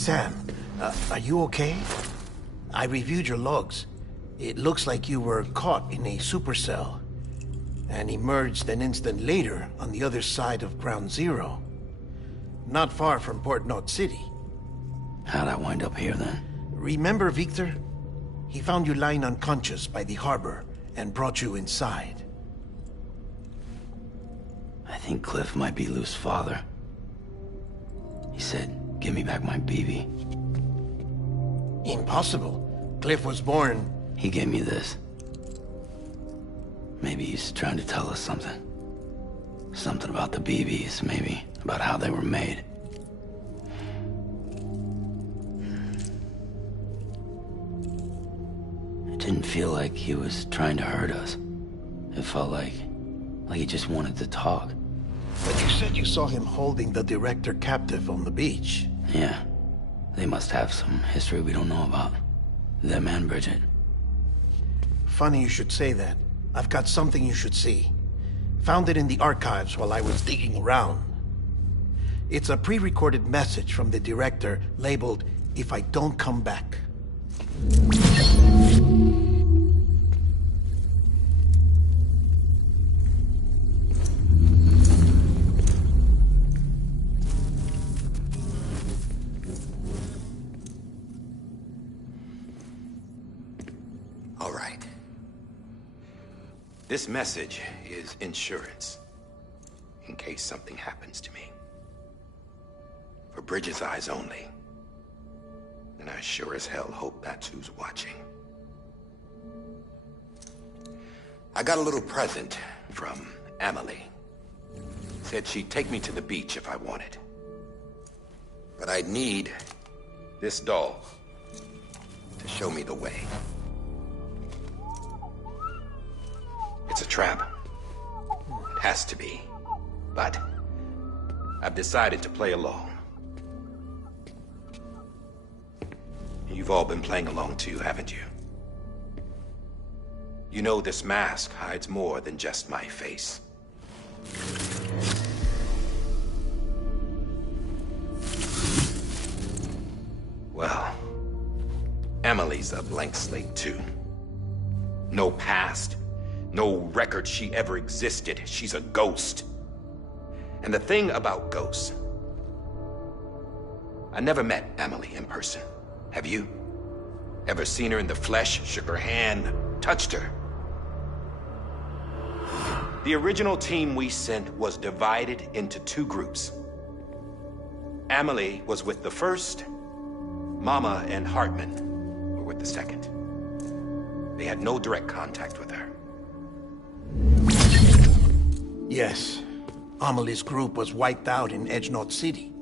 Sam, are you okay? I reviewed your logs. It looks like you were caught in a supercell and emerged an instant later on the other side of Ground Zero. Not far from Port Knot City. How'd I wind up here then? Remember Victor? He found you lying unconscious by the harbor and brought you inside. I think Cliff might be Lou's father. He said, give me back my BB. Impossible. Cliff was born... He gave me this. Maybe he's trying to tell us something. Something about the BBs, maybe. About how they were made. It didn't feel like he was trying to hurt us. It felt like he just wanted to talk. But you said you saw him holding the director captive on the beach. Yeah. They must have some history we don't know about. Them and Bridget. Funny you should say that. I've got something you should see. Found it in the archives while I was digging around. It's a pre-recorded message from the director labeled, "If I don't come back." All right. This message is insurance, in case something happens to me. For Bridget's eyes only. And I sure as hell hope that's who's watching. I got a little present from Amelie. Said she'd take me to the beach if I wanted. But I'd need this doll to show me the way. It's a trap. It has to be. But I've decided to play along. You've all been playing along too, haven't you? You know this mask hides more than just my face. Well, Emily's a blank slate too. No past. No record she ever existed. She's a ghost. And the thing about ghosts... I never met Amelie in person. Have you? Ever seen her in the flesh, shook her hand, touched her? The original team we sent was divided into two groups. Amelie was with the first. Mama and Hartman were with the second. They had no direct contact with her. Yes. Amelie's group was wiped out in Edge Knot City.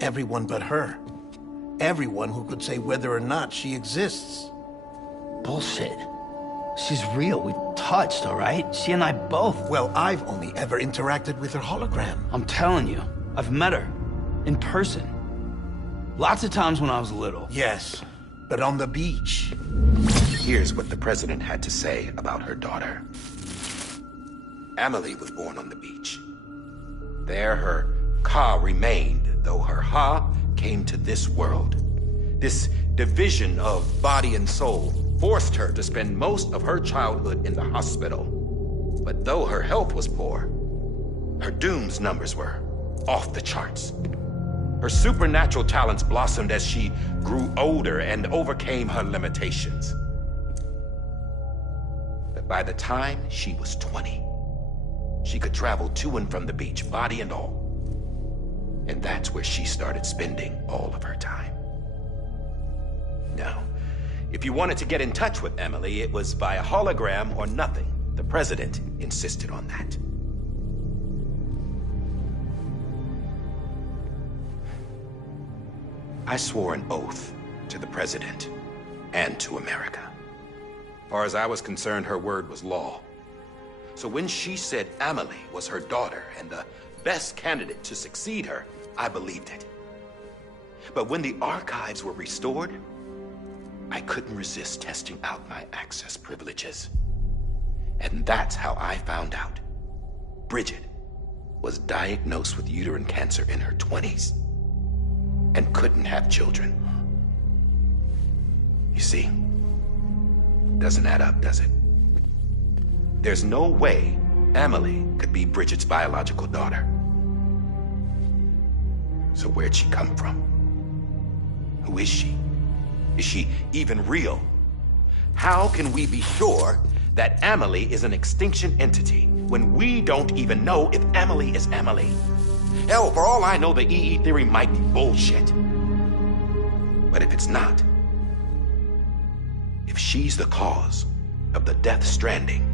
Everyone but her. Everyone who could say whether or not she exists. Bullshit. She's real. We touched, all right? She and I both. Well, I've only ever interacted with her hologram. I'm telling you, I've met her. In person. Lots of times when I was little. Yes, but on the beach. Here's what the president had to say about her daughter. Amelie was born on the beach. There her Ka remained, though her Ha came to this world. This division of body and soul forced her to spend most of her childhood in the hospital. But though her health was poor, her Doom's numbers were off the charts. Her supernatural talents blossomed as she grew older and overcame her limitations. But by the time she was 20, she could travel to and from the beach, body and all. And that's where she started spending all of her time. Now, if you wanted to get in touch with Amelie, it was via hologram or nothing. The president insisted on that. I swore an oath to the president and to America. As far as I was concerned, her word was law. So when she said Amelie was her daughter and the best candidate to succeed her, I believed it. But when the archives were restored, I couldn't resist testing out my access privileges. And that's how I found out Bridget was diagnosed with uterine cancer in her 20s. and couldn't have children. You see, doesn't add up, does it? There's no way Amelie could be Bridget's biological daughter. So where'd she come from? Who is she? Is she even real? How can we be sure that Amelie is an extinction entity when we don't even know if Amelie is Amelie? Hell, for all I know, the EE theory might be bullshit. But if it's not, if she's the cause of the death stranding,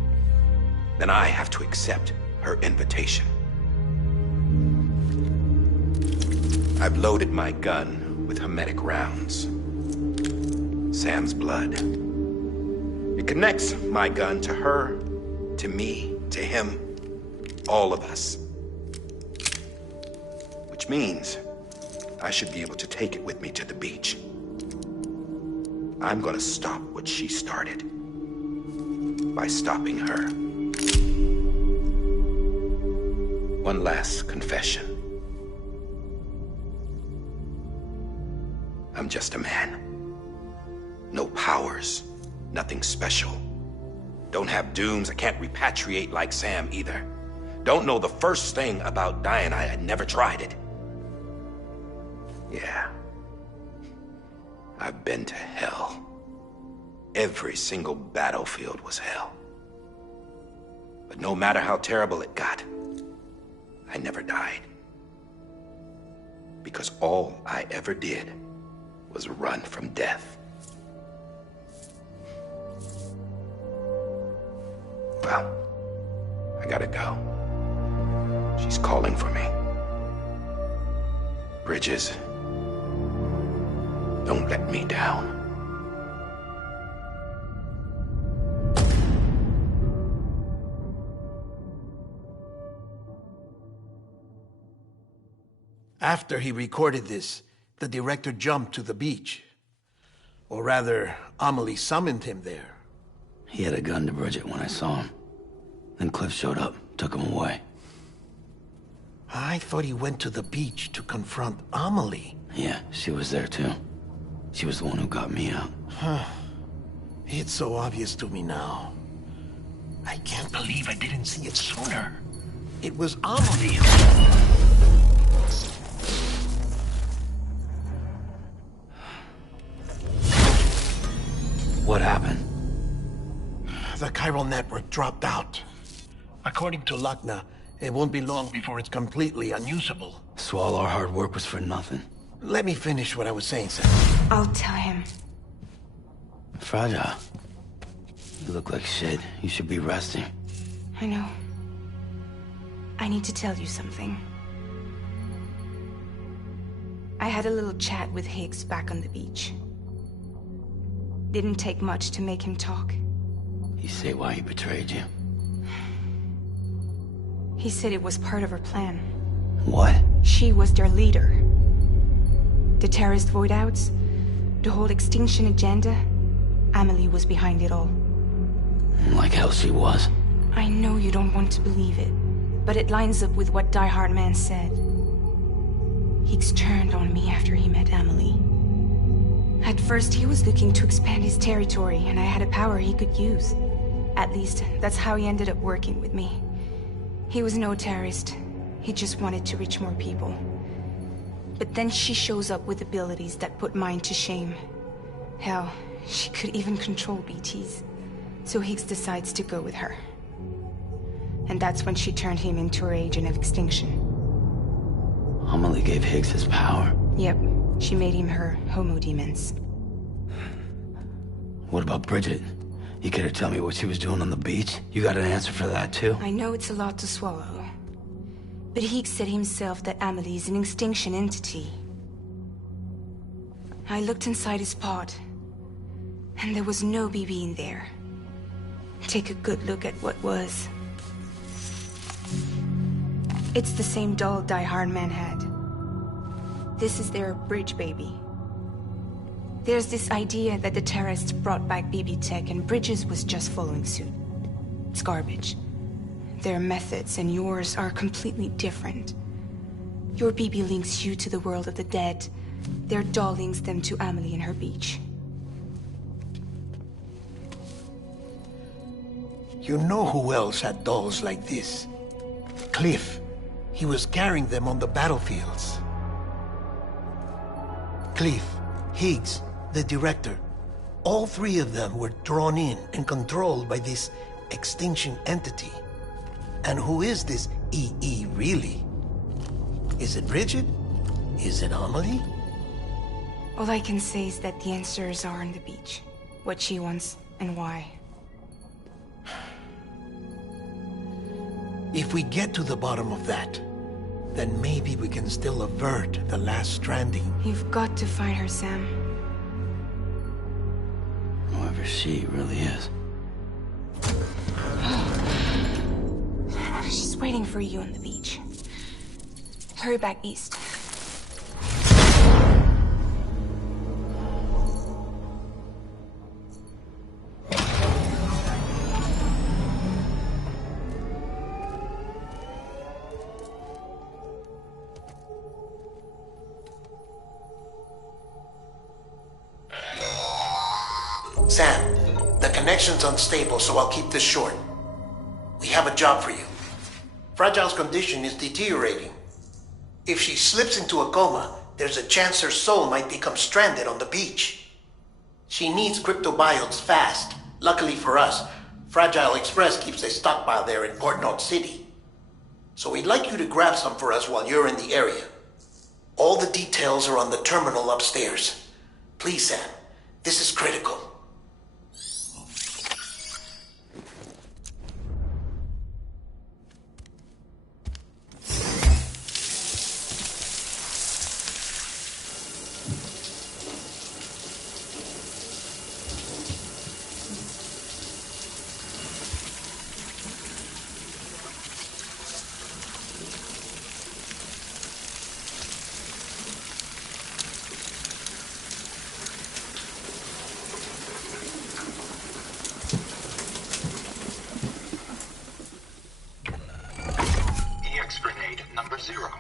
then I have to accept her invitation. I've loaded my gun with hermetic rounds. Sam's blood. It connects my gun to her, to me, to him, all of us. Which means I should be able to take it with me to the beach. I'm gonna stop what she started by stopping her. One last confession. I'm just a man. No powers, nothing special. Don't have dooms, I can't repatriate like Sam either. Don't know the first thing about dying, I had never tried it. Yeah. I've been to hell. Every single battlefield was hell. But no matter how terrible it got, I never died. Because all I ever did was run from death. Well, I gotta go. She's calling for me. Bridges, don't let me down. After he recorded this, the director jumped to the beach. Or rather, Amelie summoned him there. He had a gun to Bridget when I saw him. Then Cliff showed up, took him away. I thought he went to the beach to confront Amelie. Yeah, she was there too. She was the one who got me out. It's so obvious to me now. I can't believe I didn't see it sooner. It was Amelie. What happened? The chiral network dropped out. According to Lachna, it won't be long before it's completely unusable. So all our hard work was for nothing. Let me finish what I was saying, Sam. I'll tell him. Fragile. You look like shit. You should be resting. I know. I need to tell you something. I had a little chat with Higgs back on the beach. Didn't take much to make him talk. You say why he betrayed you? He said it was part of her plan. What? She was their leader. The terrorist void-outs, the whole extinction agenda, Amelie was behind it all. Like hell she was. I know you don't want to believe it, but it lines up with what Die Hard Man said. Higgs turned on me after he met Amelie. At first, he was looking to expand his territory, and I had a power he could use. At least, that's how he ended up working with me. He was no terrorist. He just wanted to reach more people. But then she shows up with abilities that put mine to shame. Hell, she could even control BTs. So Higgs decides to go with her. And that's when she turned him into her agent of extinction. Amelie gave Higgs his power. Yep, she made him her homo demons. What about Bridget? You care to tell me what she was doing on the beach? You got an answer for that too? I know it's a lot to swallow. But Higgs said himself that Amelie is an extinction entity. I looked inside his pod, and there was no BB in there. Take a good look at what was. It's the same doll Die Hard Man had. This is their bridge baby. There's this idea that the terrorists brought back BB tech and Bridges was just following suit. It's garbage. Their methods and yours are completely different. Your BB links you to the world of the dead, Their doll links them to Amelie and her beach. You know who else had dolls like this? Cliff. He was carrying them on the battlefields. Cliff, Higgs, the director. All three of them were drawn in and controlled by this extinction entity. And who is this EE really? Is it Bridget? Is it Amelie? All I can say is that the answers are on the beach. What she wants and why. If we get to the bottom of that, then maybe we can still avert the last stranding. You've got to find her, Sam. Whoever she really is. She's waiting for you on the beach. Hurry back east. Sam, the connection's unstable, so I'll keep this short. We have a job for you. Fragile's condition is deteriorating. If she slips into a coma, there's a chance her soul might become stranded on the beach. She needs cryptobiotes fast. Luckily for us, Fragile Express keeps a stockpile there in Port North City. So we'd like you to grab some for us while you're in the area. All the details are on the terminal upstairs. Please, Sam, this is critical. Grenade number 0.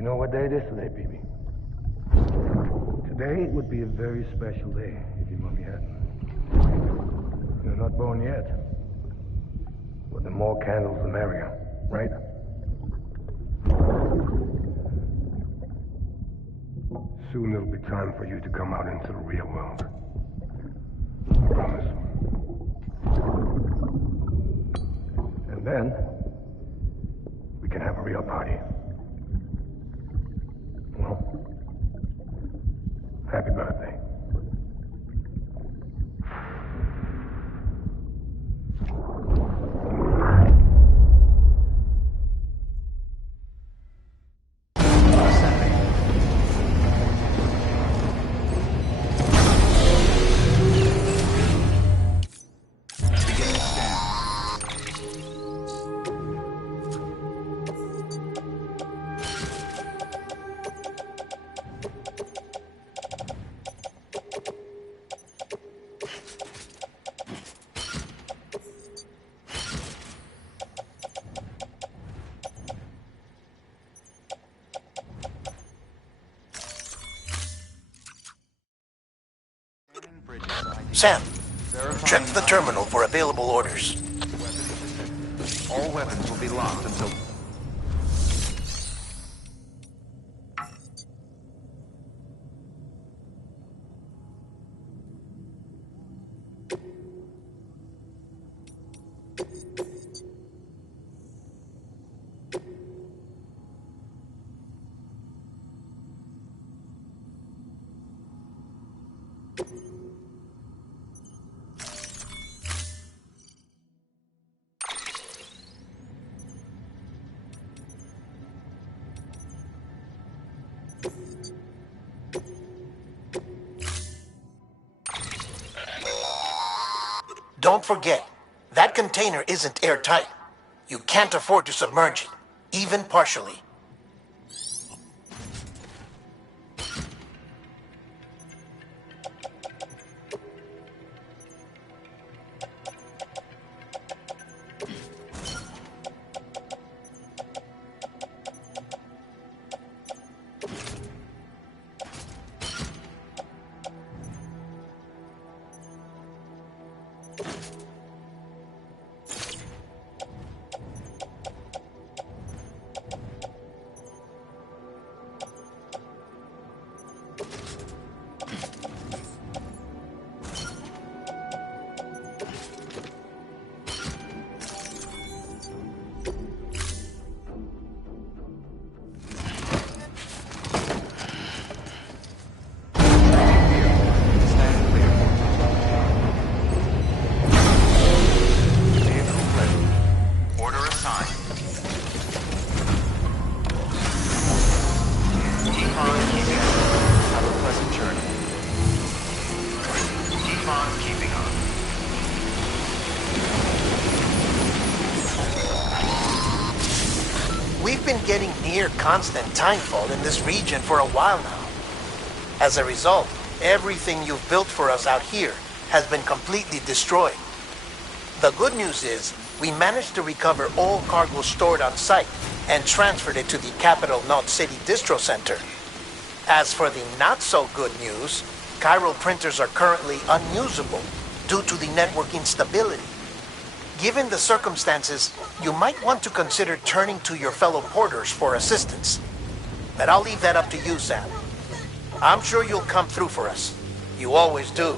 You know what day it is today, BB? Today would be a very special day if your mommy hadn't. You're not born yet. But the more candles, the merrier, right? Soon it'll be time for you to come out into the real world. I promise. And then, we can have a real party. Well, happy birthday. Sam, check the terminal for available orders. All weapons will be locked until... Don't forget, that container isn't airtight. You can't afford to submerge it, even partially. We've been getting near constant timefall in this region for a while now. As a result, everything you've built for us out here has been completely destroyed. The good news is, we managed to recover all cargo stored on site and transferred it to the Capital Knot City Distro Center. As for the not-so-good news, chiral printers are currently unusable due to the network instability. Given the circumstances, you might want to consider turning to your fellow porters for assistance. But I'll leave that up to you, Sam. I'm sure you'll come through for us. You always do.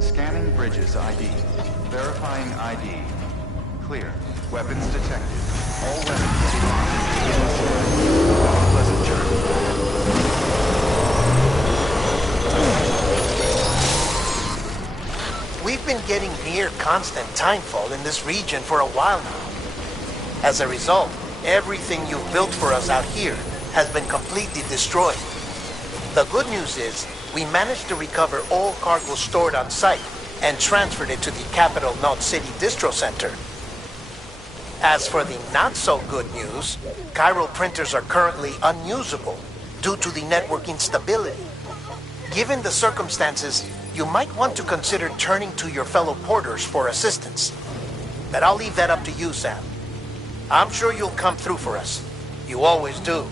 Scanning bridges ID. Verifying ID. Clear. Weapons detected. All weapons belong. Pleasant journey. We've been getting near constant timefall in this region for a while now. As a result, Everything you've built for us out here has been completely destroyed. The good news is, we managed to recover all cargo stored on site and transferred it to the Capital Knot City Distro Center. As for the not-so-good news, chiral printers are currently unusable due to the network instability. Given the circumstances, you might want to consider turning to your fellow porters for assistance. But I'll leave that up to you, Sam. I'm sure you'll come through for us. You always do.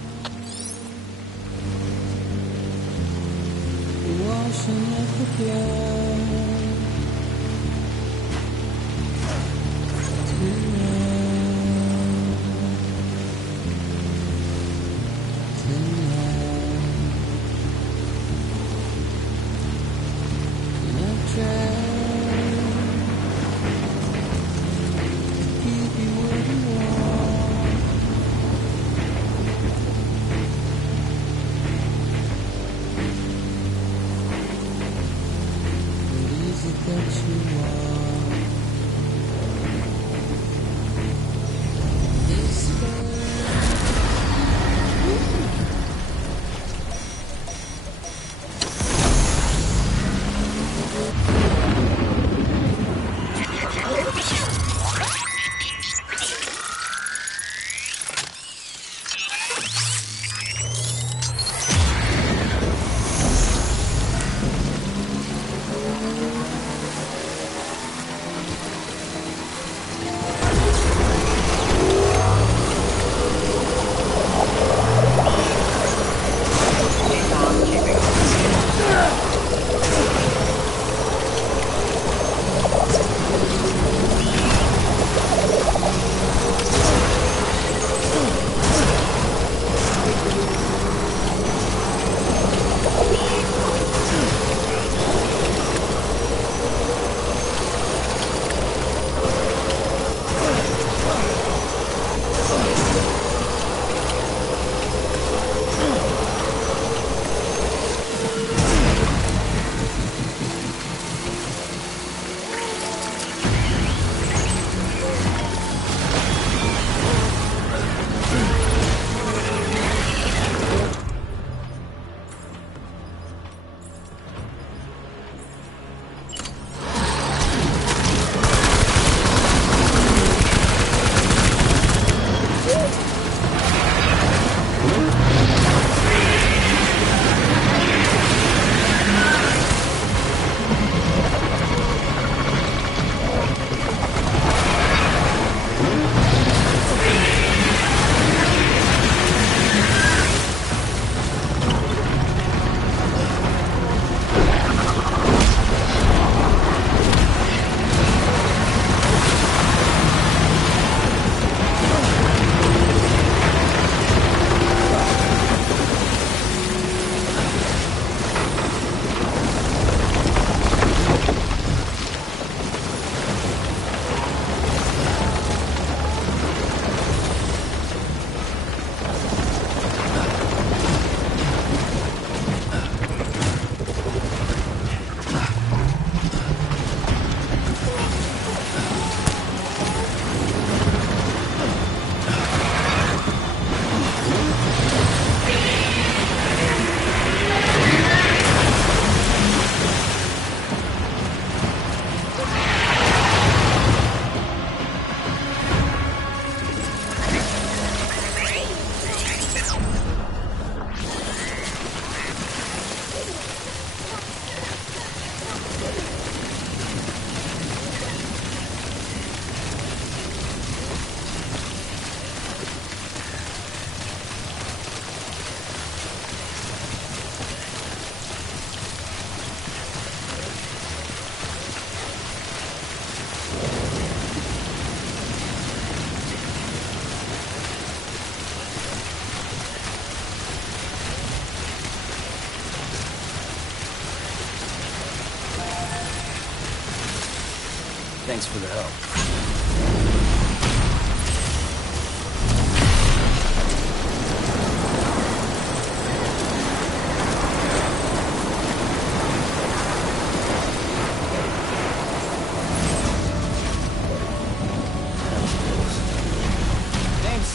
Thanks for the help.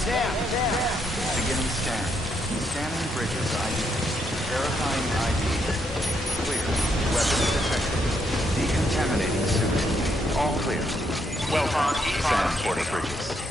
Beginning scan. Scanning bridges ID. Verifying ID. Clear. Weapons detected. Decontaminating suit. All clear. Welcome, transporter bridges.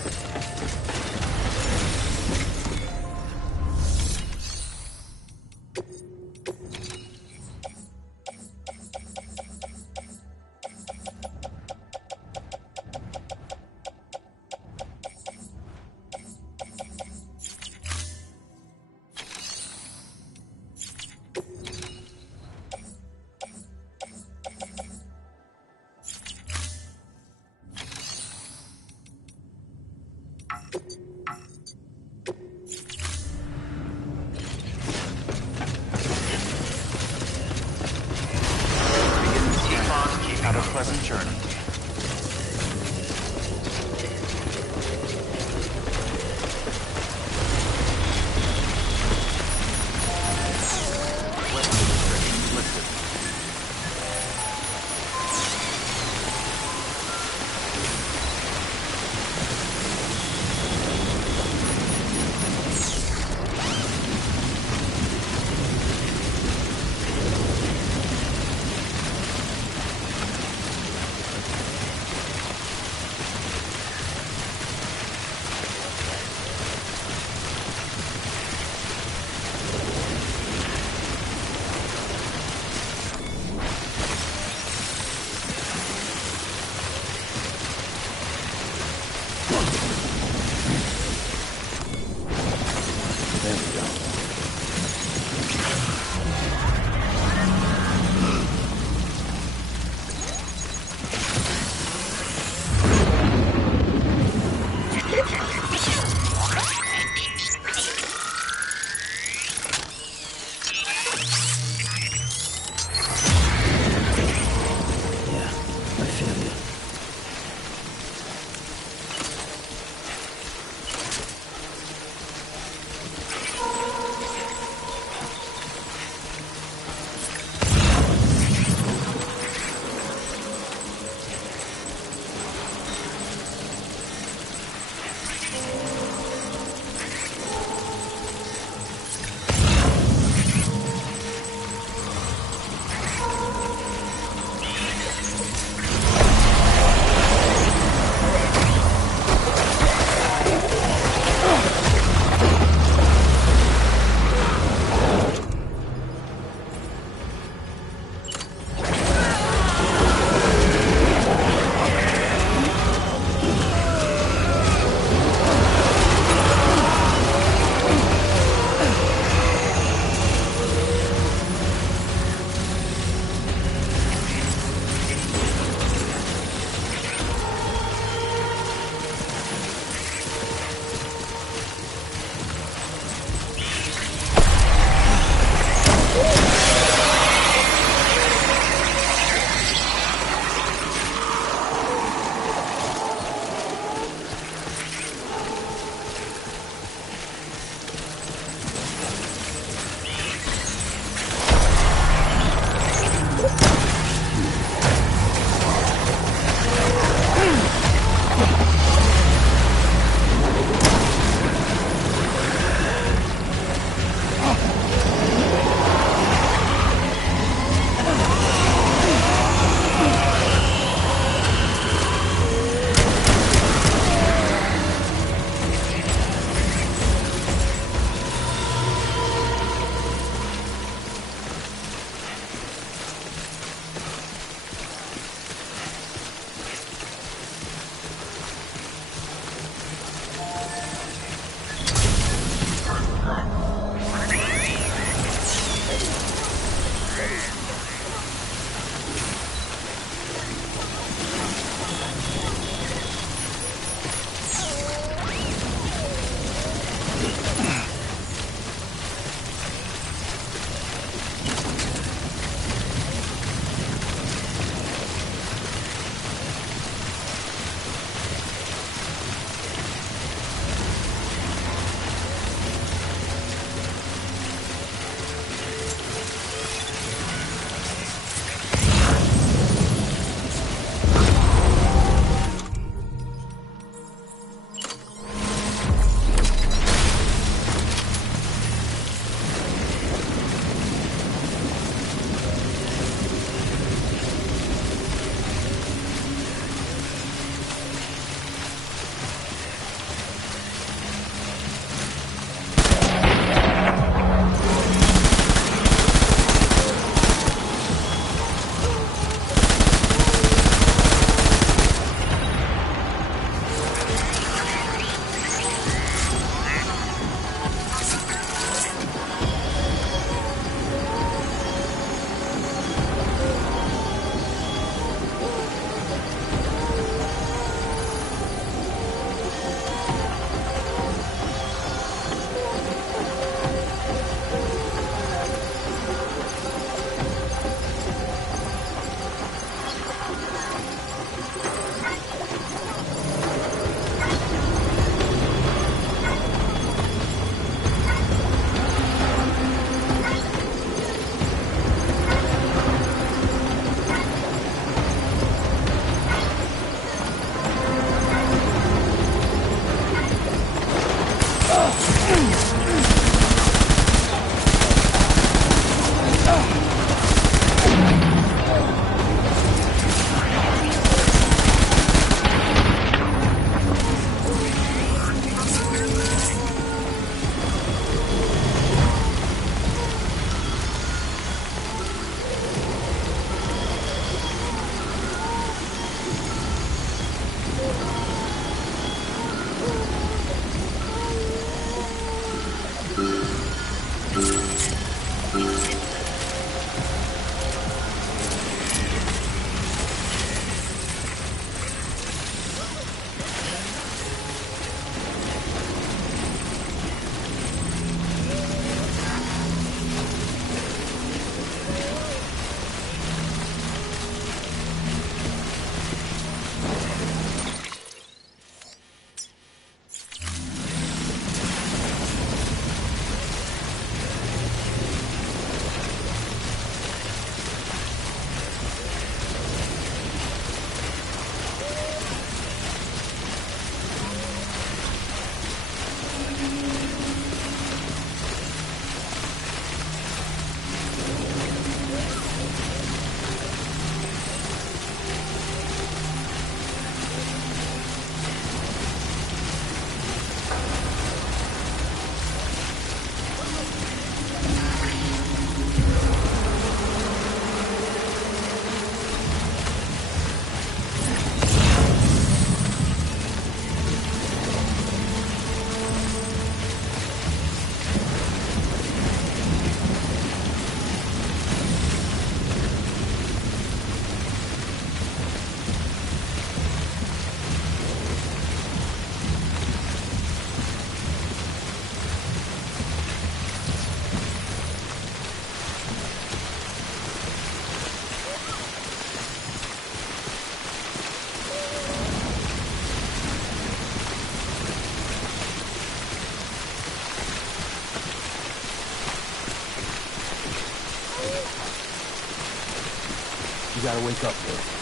You gotta wake up, bro.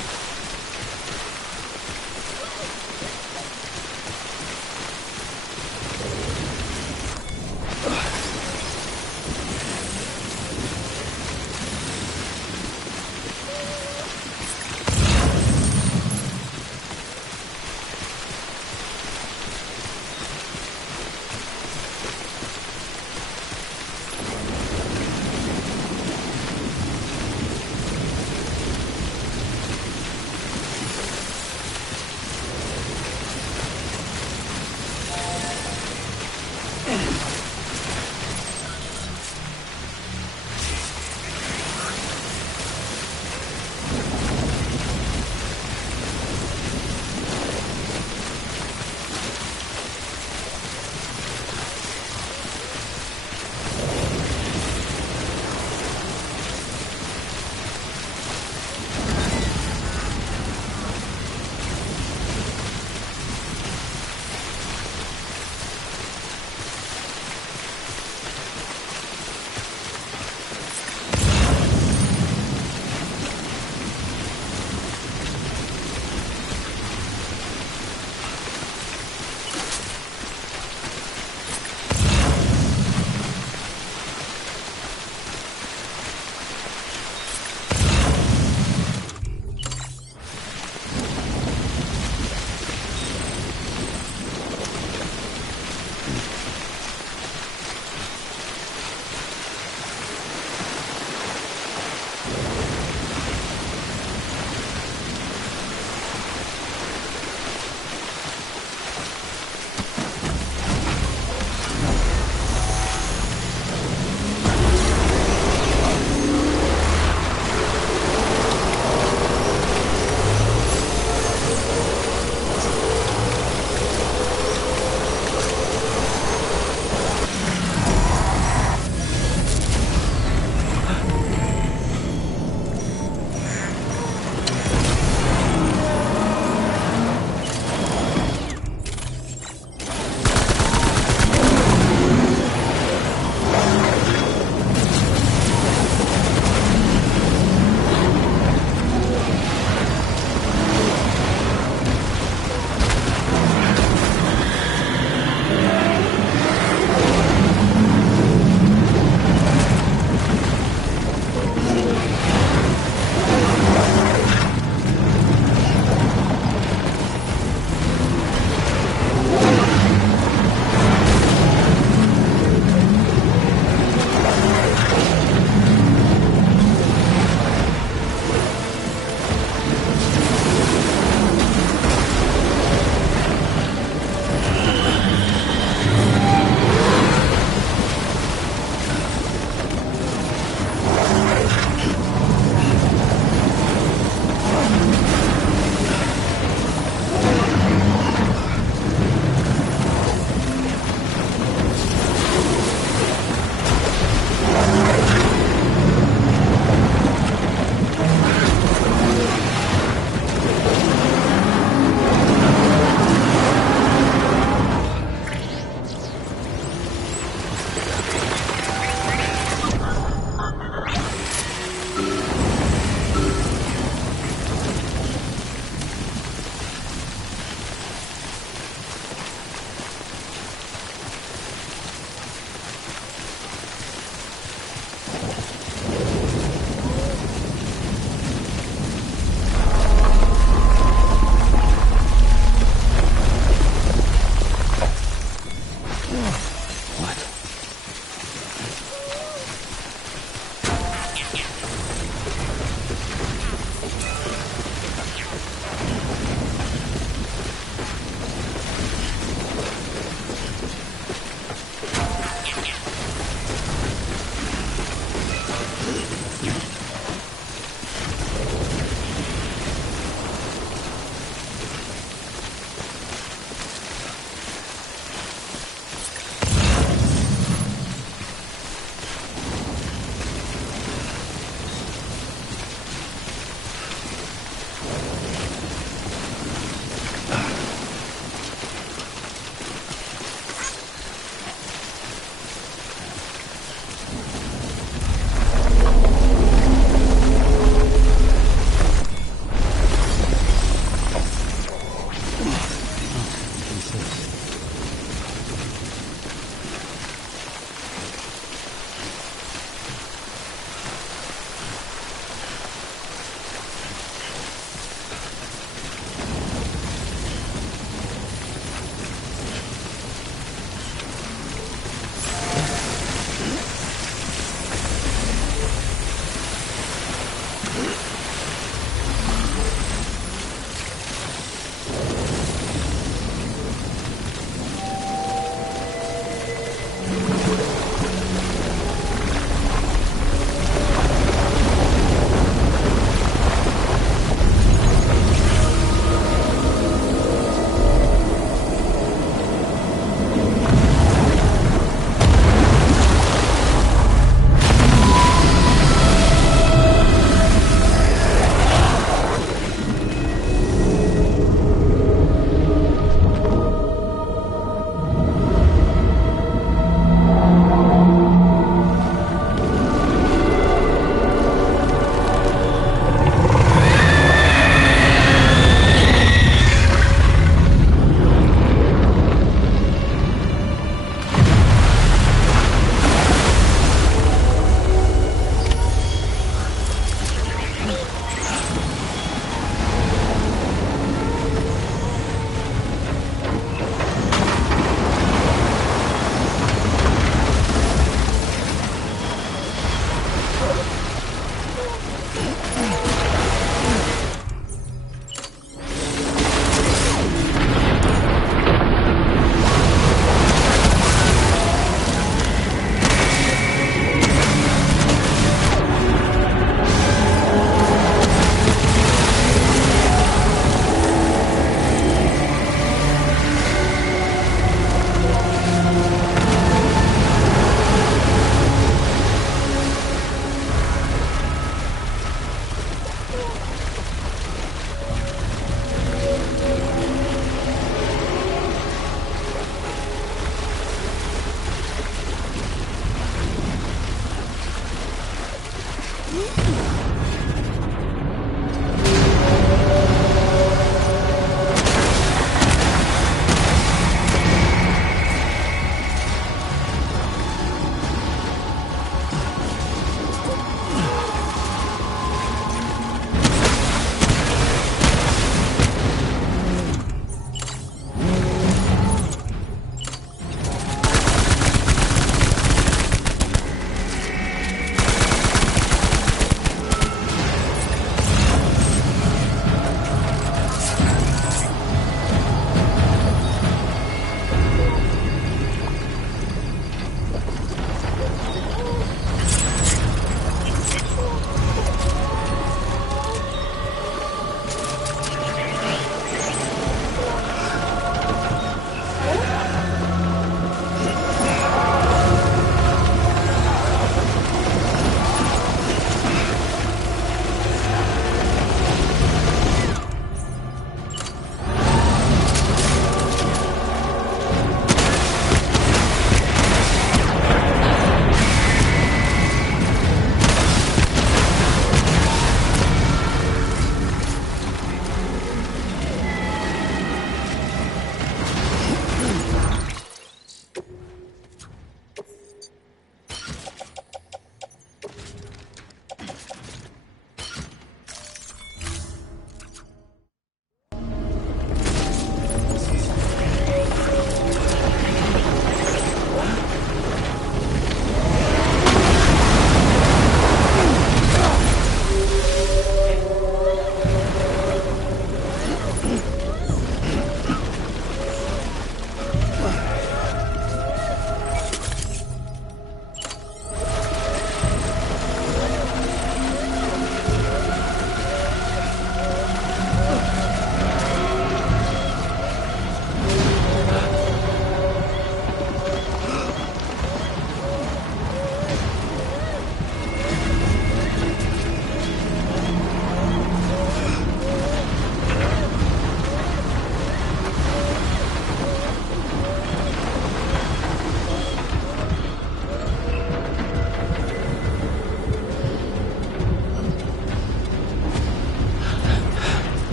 What?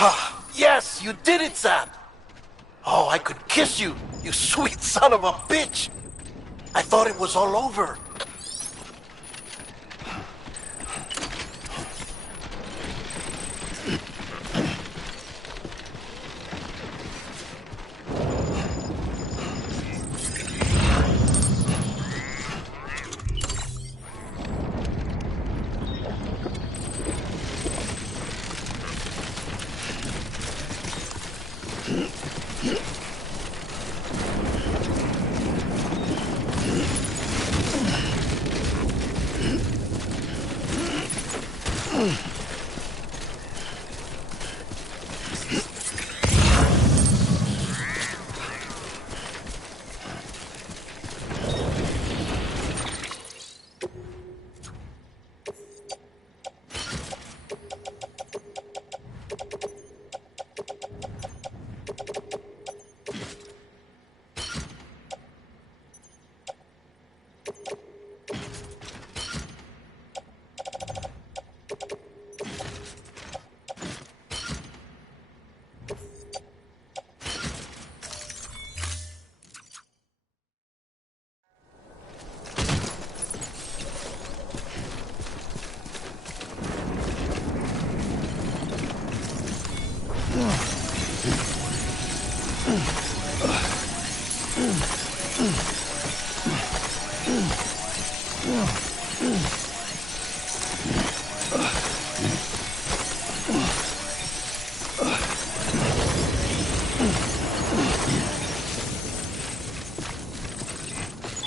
Ah, yes, you did it, Zap! Oh, I could kiss you, you sweet son of a bitch! I thought it was all over.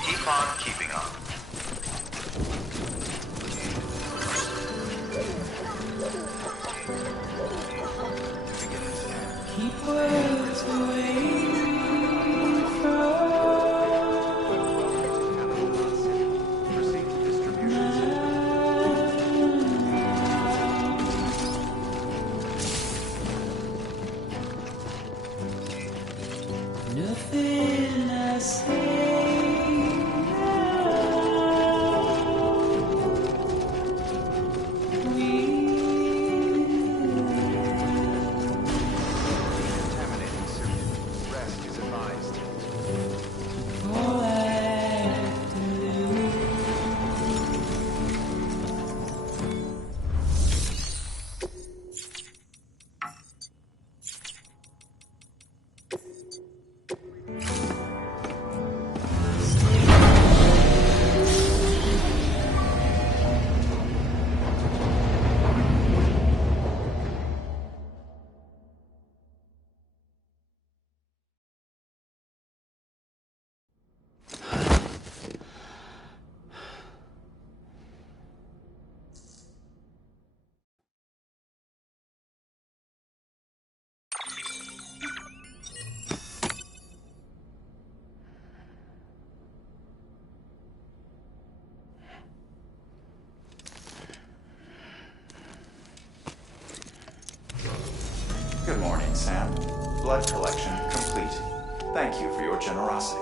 Keep on keeping on. Keep words away Proceed to distribution center. nothing I say Contaminating suit. Rest is advised. all I have to do. Good morning, Sam. Blood collection complete. Thank you for your generosity.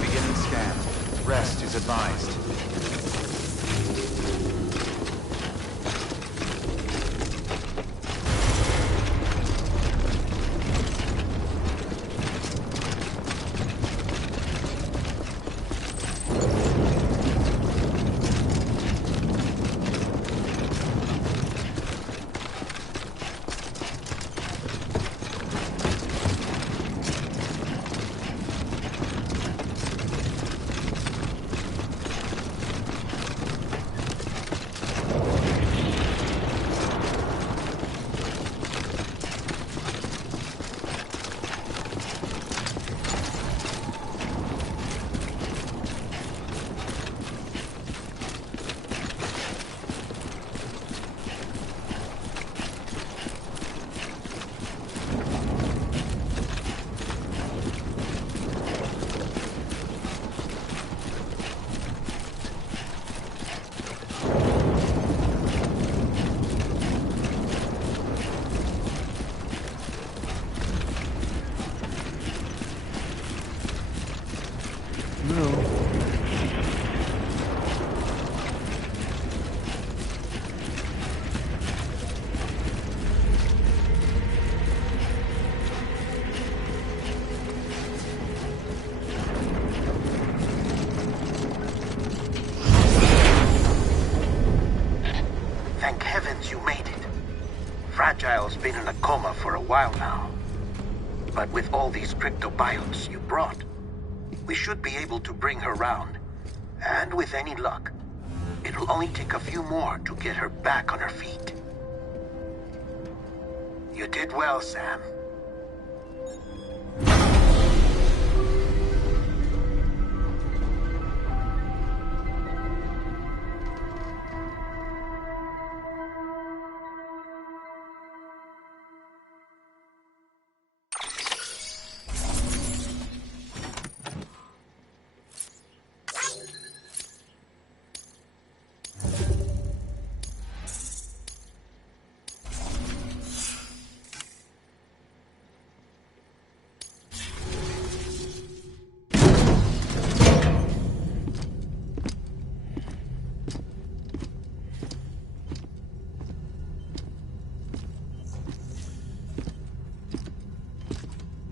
Beginning scan. Rest is advised. No. Thank heavens you made it. Fragile's been in a coma for a while now. But with all these cryptobiotes you brought, we should be able to bring her round. And with any luck, it'll only take a few more to get her back on her feet. You did well, Sam.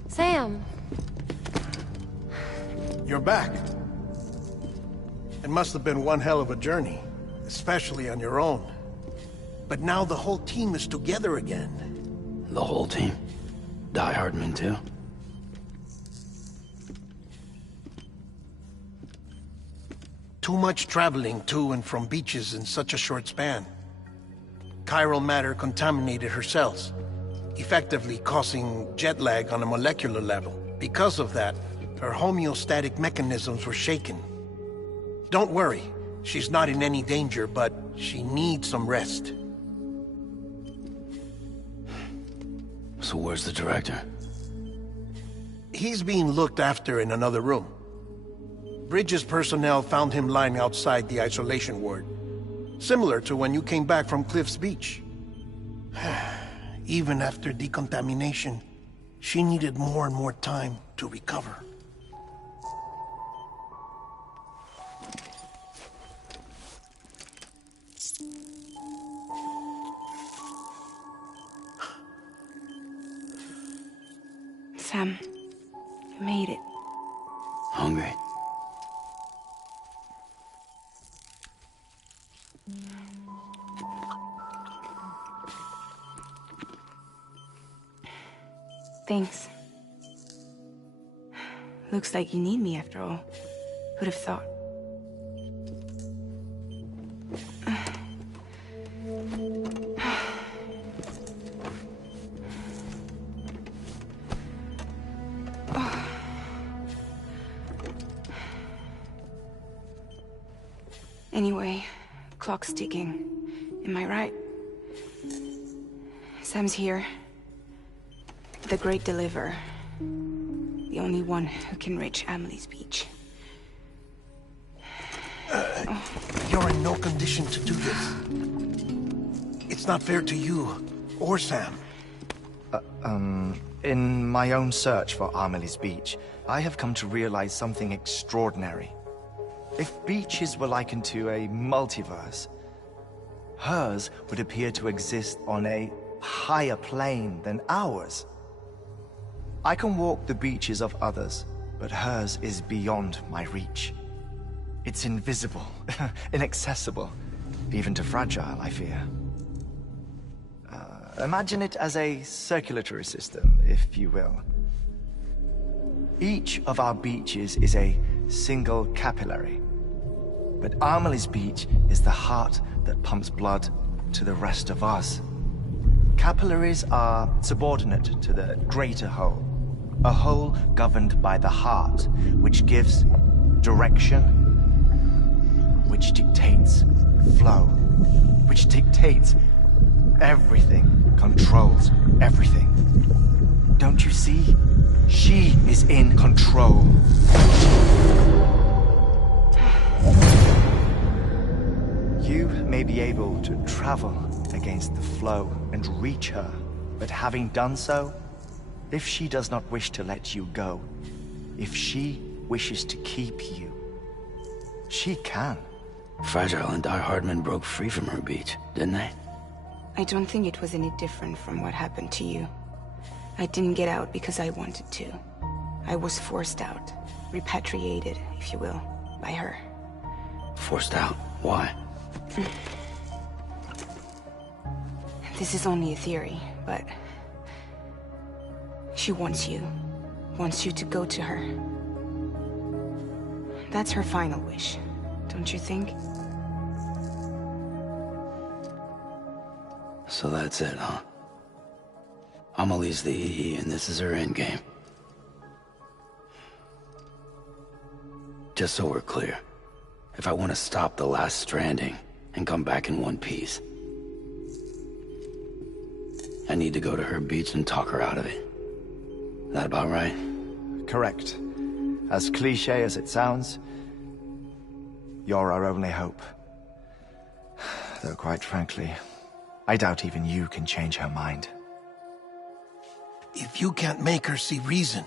Sam! You're back. It must have been one hell of a journey, especially on your own. But now the whole team is together again. The whole team? Die Hardman too? Too much traveling to and from beaches in such a short span. Chiral matter contaminated her cells, effectively causing jet lag on a molecular level. Because of that, her homeostatic mechanisms were shaken. Don't worry, she's not in any danger, but she needs some rest. So where's the director? He's being looked after in another room. Bridges personnel found him lying outside the isolation ward, similar to when you came back from Cliff's Beach. Even after decontamination, she needed more and more time to recover. Sam, you made it. Hungry? Thanks. Looks like you need me after all. Who'd have thought? Anyway, clock's ticking. Am I right? Sam's here. The Great Deliverer. The only one who can reach Amelie's Beach. You're in no condition to do this. It's not fair to you or Sam. In my own search for Amelie's Beach, I have come to realize something extraordinary. If beaches were likened to a multiverse, hers would appear to exist on a higher plane than ours. I can walk the beaches of others, but hers is beyond my reach. It's invisible, inaccessible, even to Fragile, I fear. Imagine it as a circulatory system, if you will. Each of our beaches is a single capillary, but Amelie's Beach is the heart that pumps blood to the rest of us. Capillaries are subordinate to the greater whole, a whole governed by the heart, which gives direction, which dictates flow, which dictates everything, controls everything. Don't you see? She is in control. You may be able to travel against the flow and reach her, but having done so, if she does not wish to let you go, if she wishes to keep you. She can. Fragile and Die Hardman broke free from her beach, didn't they? I don't think it was any different from what happened to you. I didn't get out because I wanted to. I was forced out. Repatriated, if you will, by her. Forced out? Why? This is only a theory, but... she wants you. Wants you to go to her. That's her final wish, don't you think? So that's it, huh? Amelie's the EE, and this is her endgame. Just so we're clear, if I want to stop the last Stranding and come back in one piece, I need to go to her beach and talk her out of it. That about right? Correct. As cliche as it sounds, you're our only hope. Though quite frankly, I doubt even you can change her mind. If you can't make her see reason,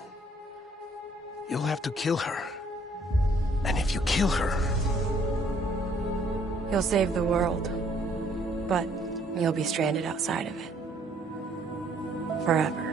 you'll have to kill her. And if you kill her... You'll save the world, but you'll be stranded outside of it. Forever.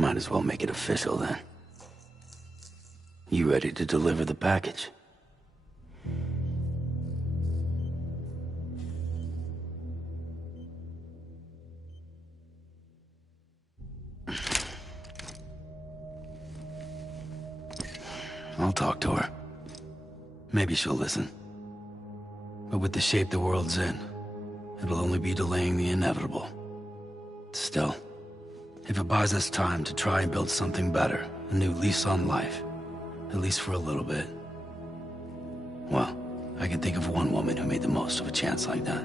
Might as well make it official then. You ready to deliver the package? I'll talk to her. Maybe she'll listen. But with the shape the world's in, it'll only be delaying the inevitable. Still, if it buys us time to try and build something better, a new lease on life, at least for a little bit, well, I can think of one woman who made the most of a chance like that.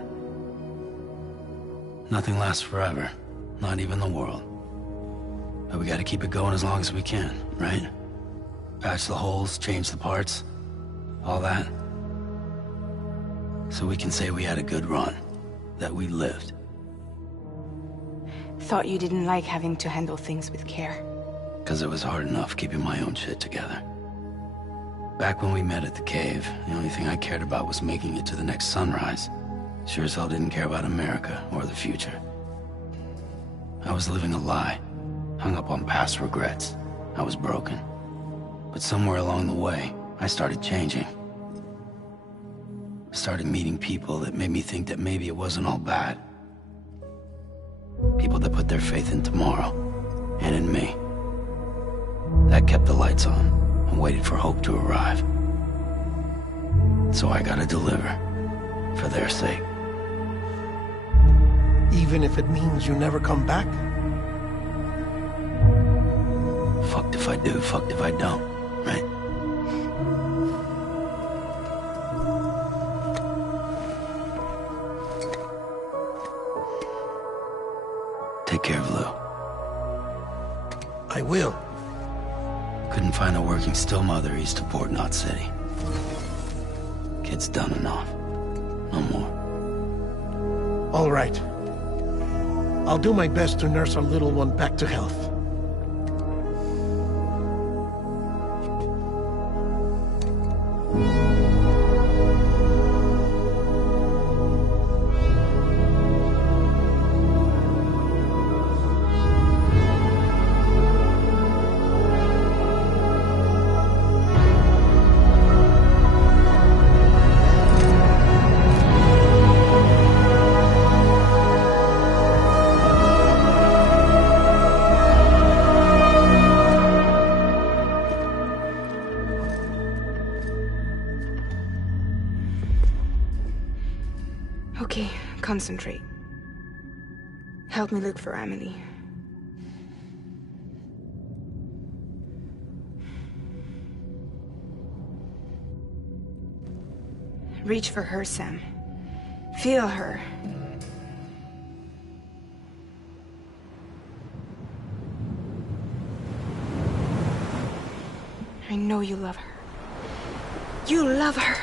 Nothing lasts forever, not even the world. But we gotta keep it going as long as we can, right? Patch the holes, change the parts, all that. So we can say we had a good run, that we lived. Thought you didn't like having to handle things with care. 'Cause it was hard enough keeping my own shit together. Back when we met at the cave, the only thing I cared about was making it to the next sunrise. Sure as hell didn't care about America or the future. I was living a lie, hung up on past regrets. I was broken. But somewhere along the way, I started changing. Started meeting people that made me think that maybe it wasn't all bad. People that put their faith in tomorrow, and in me. That kept the lights on, and waited for hope to arrive. So I gotta deliver, for their sake. Even if it means you never come back? Fucked if I do, fucked if I don't, right? Take care of Lou. I will. Couldn't find a working still mother east of Port Knot City. Kid's done enough. No more. All right. I'll do my best to nurse our little one back to health. Okay, concentrate. Help me look for Emily. Reach for her, Sam. Feel her. I know you love her. You love her!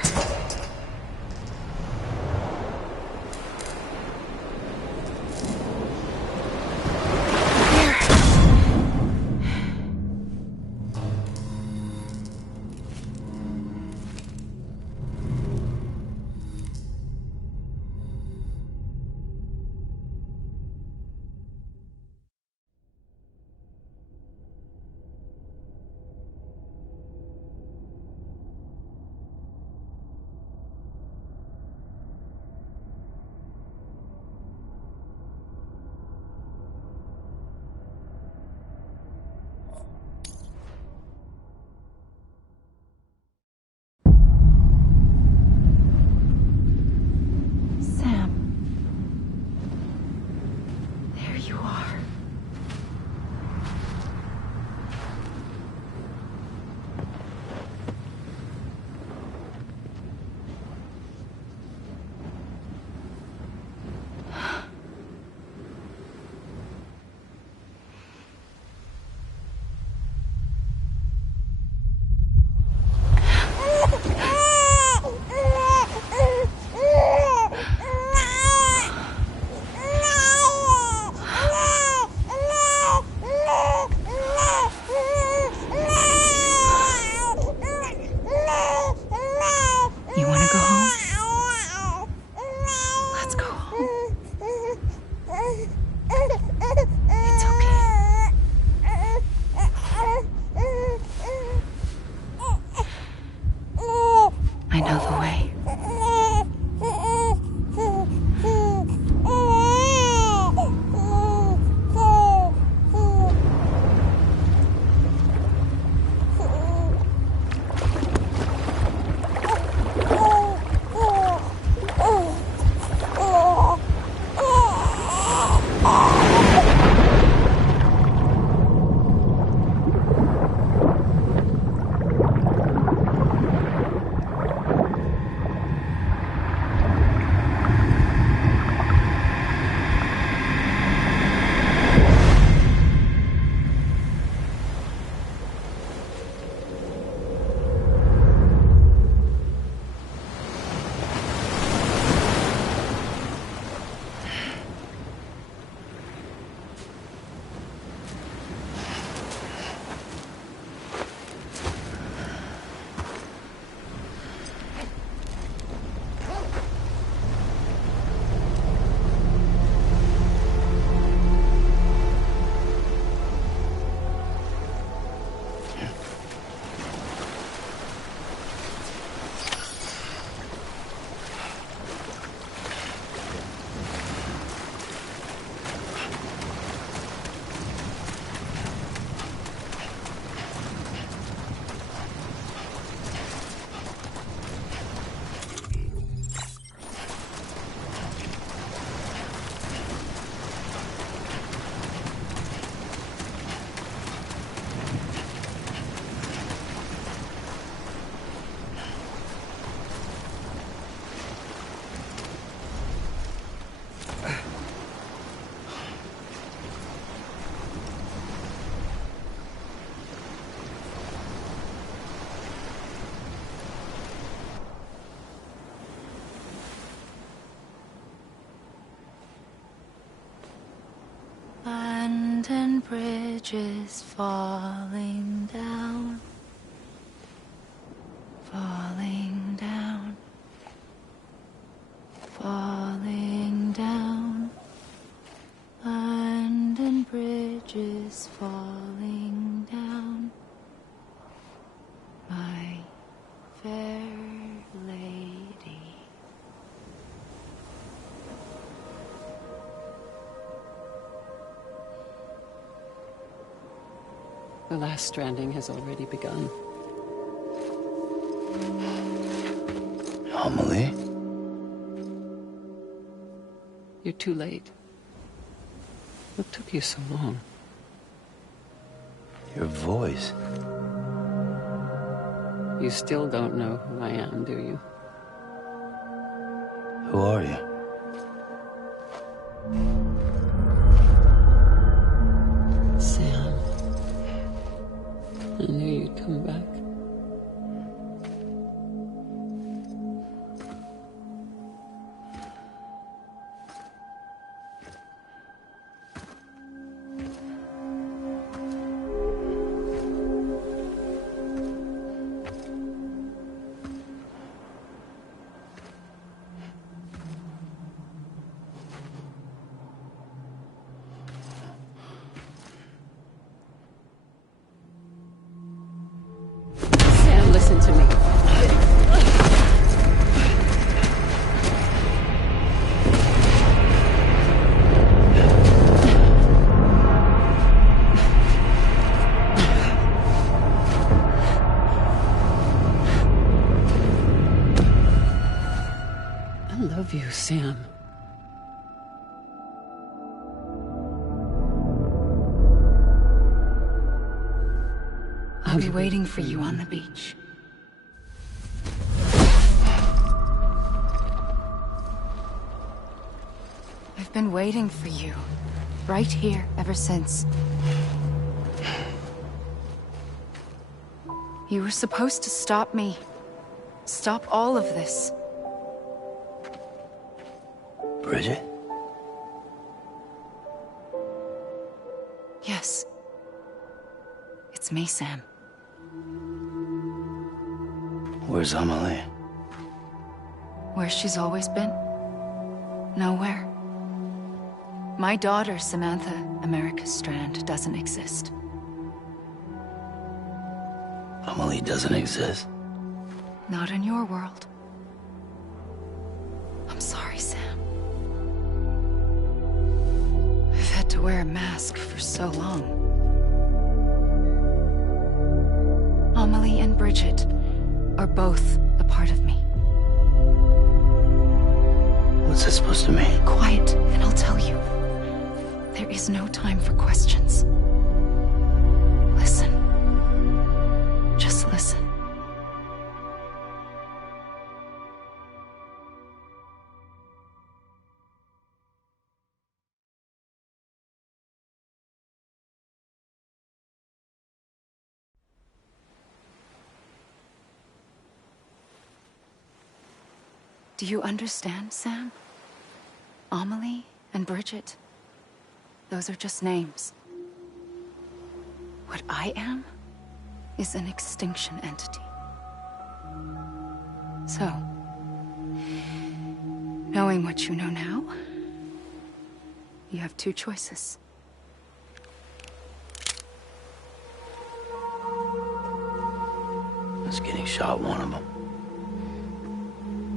London Bridge is falling down, falling down, falling down. London Bridge is falling down, my fair lady. The last stranding has already begun. Amelie? You're too late. What took you so long? Your voice. You still don't know who I am, do you? Who are you? Sam. I knew you'd come back. Sam, listen to me. I love you, Sam. I'll be waiting for you on the beach. I've been waiting for you, right here, ever since. You were supposed to stop me. Stop all of this. Bridget? Yes. It's me, Sam. Where's Amelie? Where she's always been. Nowhere. My daughter, Samantha America Strand, doesn't exist. Amelie doesn't exist? Not in your world. I'm sorry, Sam. I've had to wear a mask for so long. Amelie and Bridget are both a part of me. What's that supposed to mean? Quiet, and I'll tell you. There is no time for questions. Listen. Just listen. Do you understand, Sam? Amelie and Bridget, those are just names. What I am is an extinction entity. So, knowing what you know now, you have two choices. Is getting shot one of them?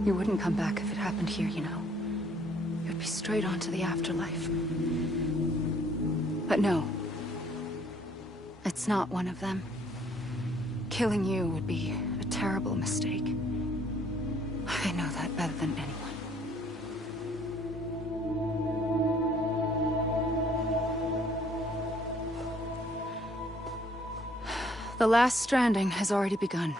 You wouldn't come back if it happened here, you know. You'd be straight on to the afterlife. But no. It's not one of them. Killing you would be a terrible mistake. I know that better than anyone. The last stranding has already begun.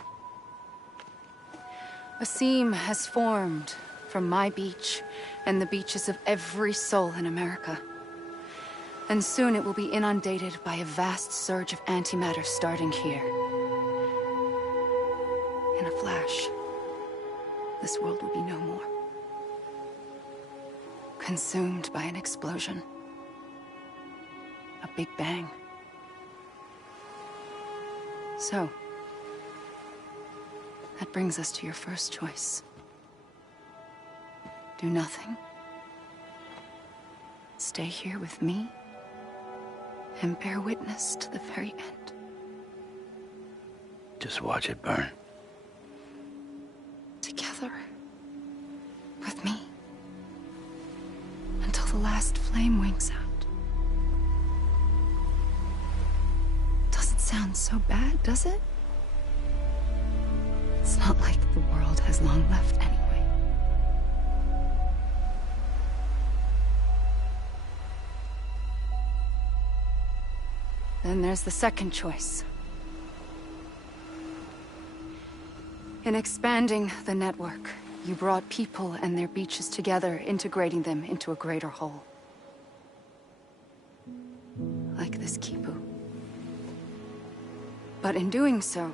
A seam has formed from my beach and the beaches of every soul in America. And soon it will be inundated by a vast surge of antimatter starting here. In a flash, this world will be no more. Consumed by an explosion. A big bang. So, that brings us to your first choice. Do nothing. Stay here with me and bear witness to the very end. Just watch it burn. Together. With me. Until the last flame winks out. Doesn't sound so bad, does it? It's not like the world has long left anyway. Then there's the second choice. In expanding the network, you brought people and their beaches together, integrating them into a greater whole. Like this Kipu. But in doing so,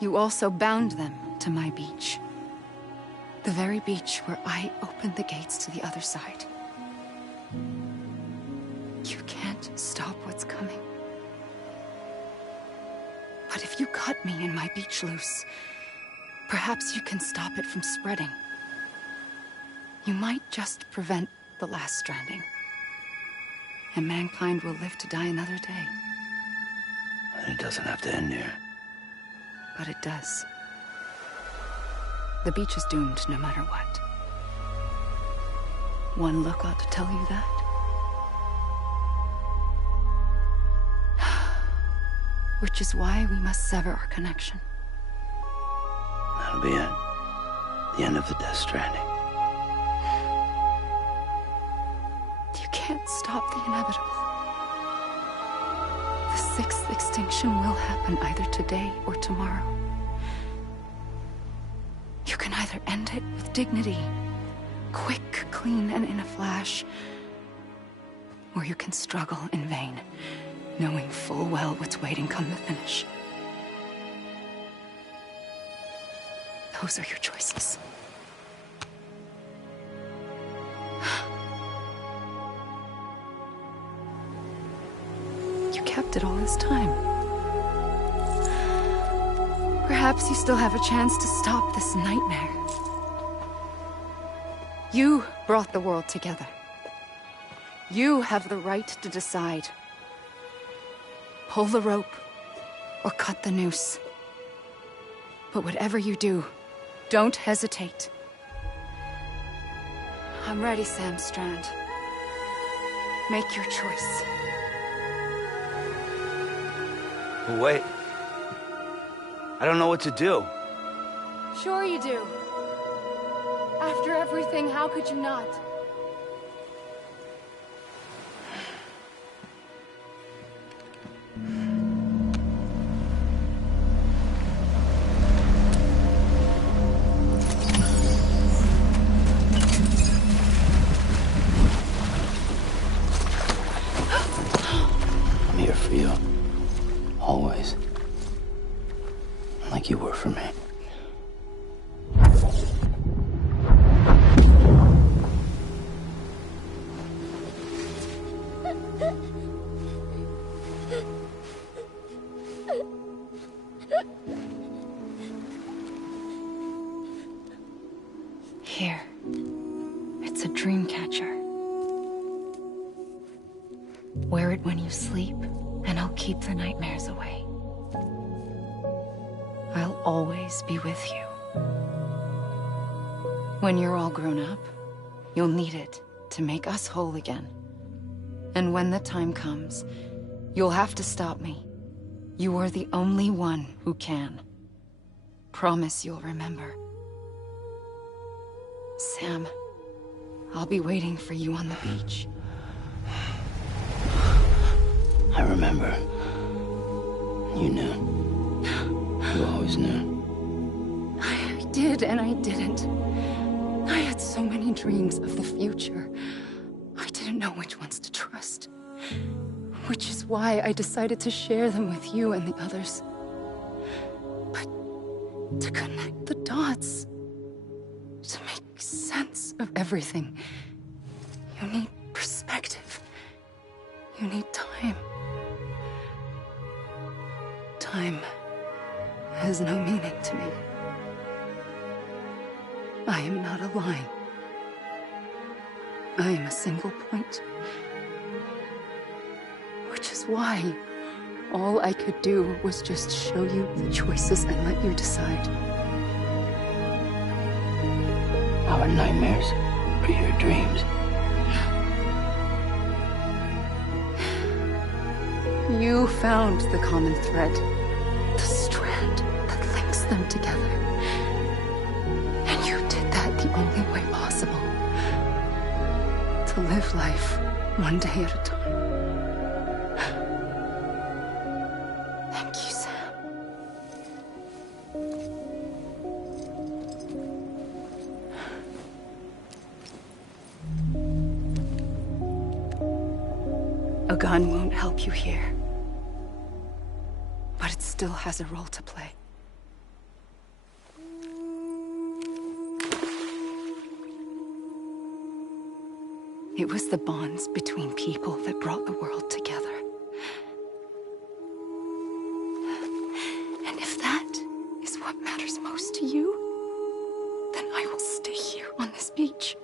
you also bound them to my beach. The very beach where I opened the gates to the other side. You can't stop what's coming. But if you cut me and my beach loose, perhaps you can stop it from spreading. You might just prevent the last stranding. And mankind will live to die another day. And it doesn't have to end here. But it does. The beach is doomed no matter what. One look ought to tell you that. Which is why we must sever our connection. That'll be it. The end of the Death Stranding. You can't stop the inevitable. The sixth extinction will happen either today or tomorrow. You can either end it with dignity, quick, clean, and in a flash, or you can struggle in vain, knowing full well what's waiting come the finish. Those are your choices. You kept it all this time. Perhaps you still have a chance to stop this nightmare. You brought the world together. You have the right to decide. Pull the rope or cut the noose. But whatever you do, don't hesitate. I'm ready, Sam Strand. Make your choice. Wait. I don't know what to do. Sure you do. After everything, how could you not? I'm here for you. Always. Like you were for me. Here. It's a dream catcher. Wear it when you sleep, and I'll keep the nightmares away. I'll always be with you. When you're all grown up, you'll need it to make us whole again. And when the time comes, you'll have to stop me. You are the only one who can. Promise you'll remember. Sam, I'll be waiting for you on the beach. I remember. You knew. You always knew. I did and I didn't. I had so many dreams of the future. I didn't know which ones to trust. Which is why I decided to share them with you and the others. But to connect the dots, to make sense of everything, you need perspective. You need time. Time has no meaning to me. I am not a line. I am a single point. Which is why all I could do was just show you the choices and let you decide. Our nightmares or your dreams? You found the common thread, the strand that links them together. And you did that the only way possible. To live life one day at a time. A gun won't help you here. But it still has a role to play. It was the bonds between people that brought the world together. And if that is what matters most to you, then I will stay here on this beach.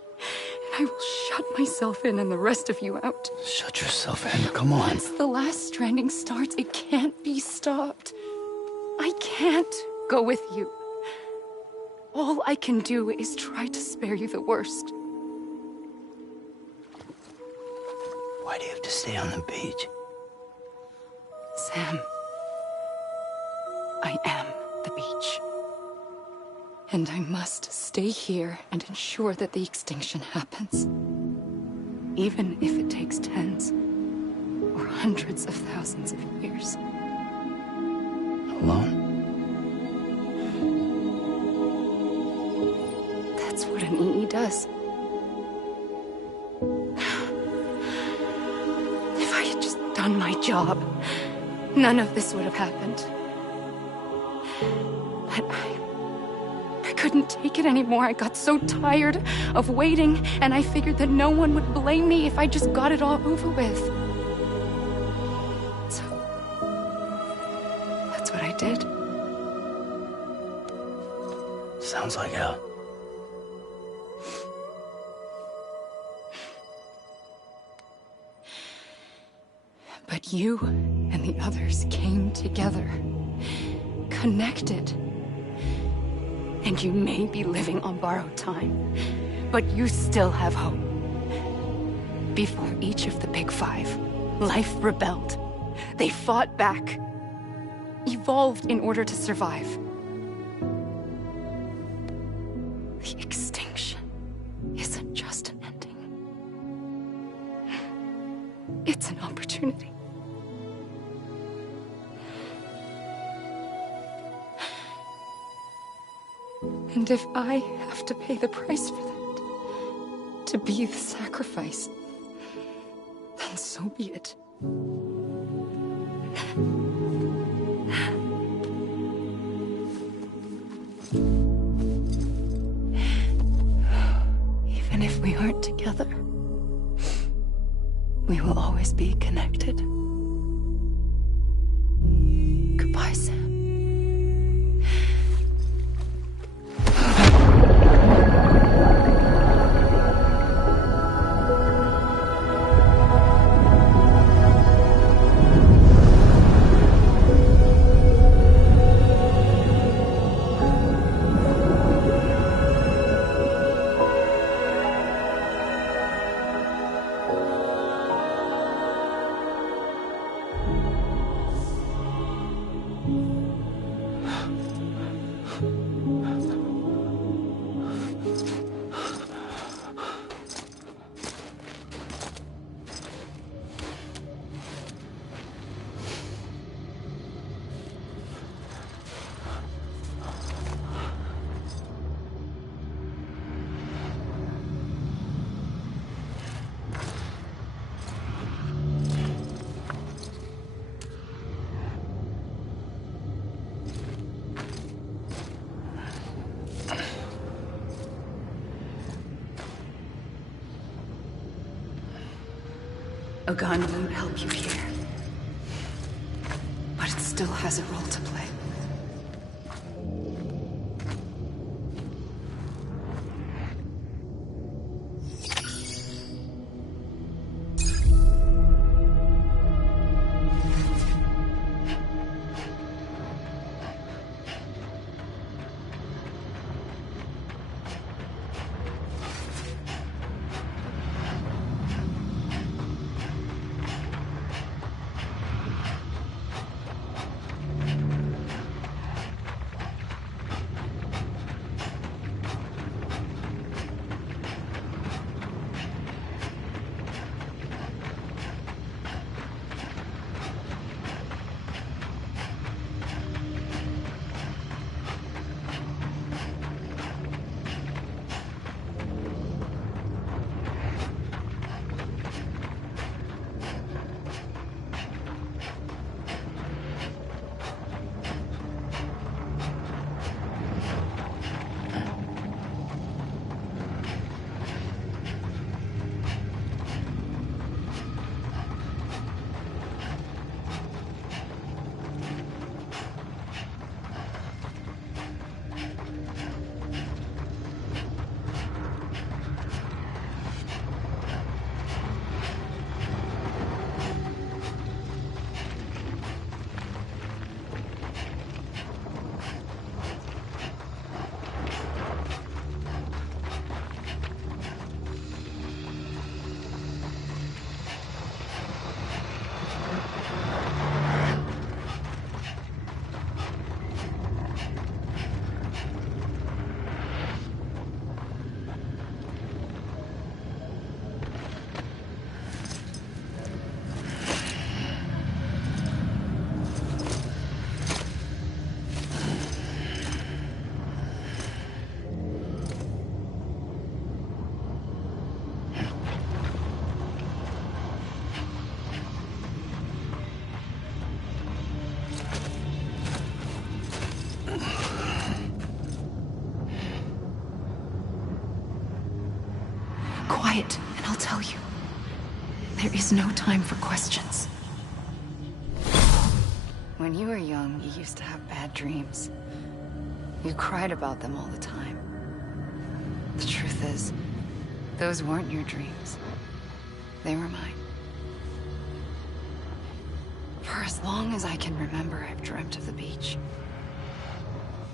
And I will shut myself in and the rest of you out. Shut yourself in, come on. Once the last stranding starts, it can't be stopped. I can't go with you. All I can do is try to spare you the worst. Why do you have to stay on the beach? Sam, I am the beach. And I must stay here and ensure that the extinction happens. Even if it takes tens or hundreds of thousands of years. Alone? That's what an EE does. If I had just done my job, none of this would have happened. But I couldn't take it anymore. I got so tired of waiting, and I figured that no one would blame me if I just got it all over with. So, that's what I did. Sounds like hell. But you and the others came together, connected. And you may be living on borrowed time, but you still have hope. Before each of the Big Five, life rebelled. They fought back, evolved in order to survive. The extinction isn't just an ending. It's an opportunity. And if I have to pay the price for that, to be the sacrifice, then so be it. Even if we aren't together, we will always be connected. Goodbye, Sam. A gun won't help you here. But it still has a role to play. There is no time for questions. When you were young, you used to have bad dreams. You cried about them all the time. The truth is, those weren't your dreams. They were mine. For as long as I can remember, I've dreamt of the beach.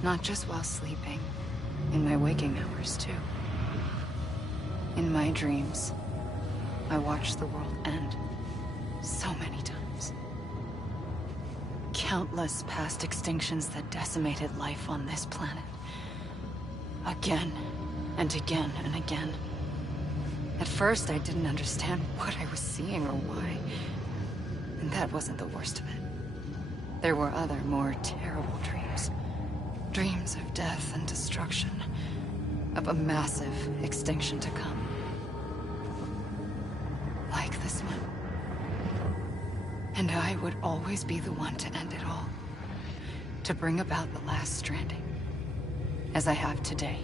Not just while sleeping, in my waking hours too. In my dreams, I watched the world end so many times. Countless past extinctions that decimated life on this planet. Again, and again, and again. At first, I didn't understand what I was seeing or why. And that wasn't the worst of it. There were other, more terrible dreams. Dreams of death and destruction. Of a massive extinction to come. Like this one. And I would always be the one to end it all. To bring about the last stranding. As I have today.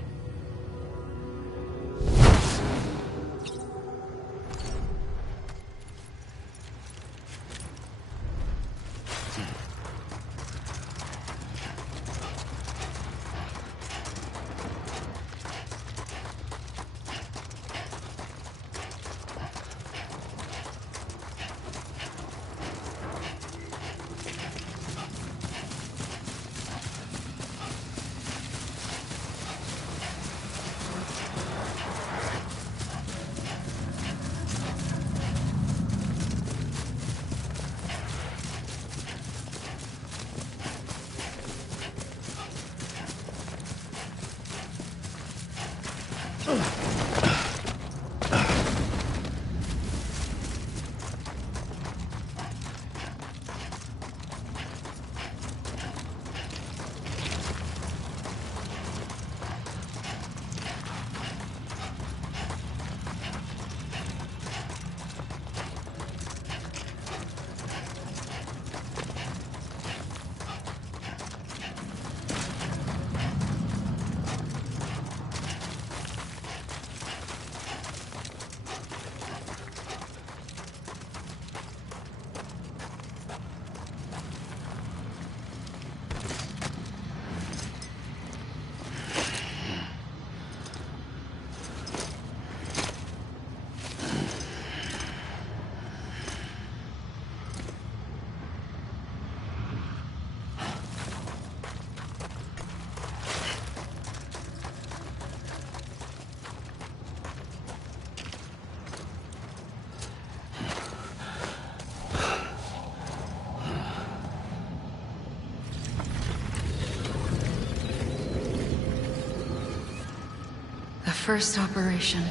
First operation,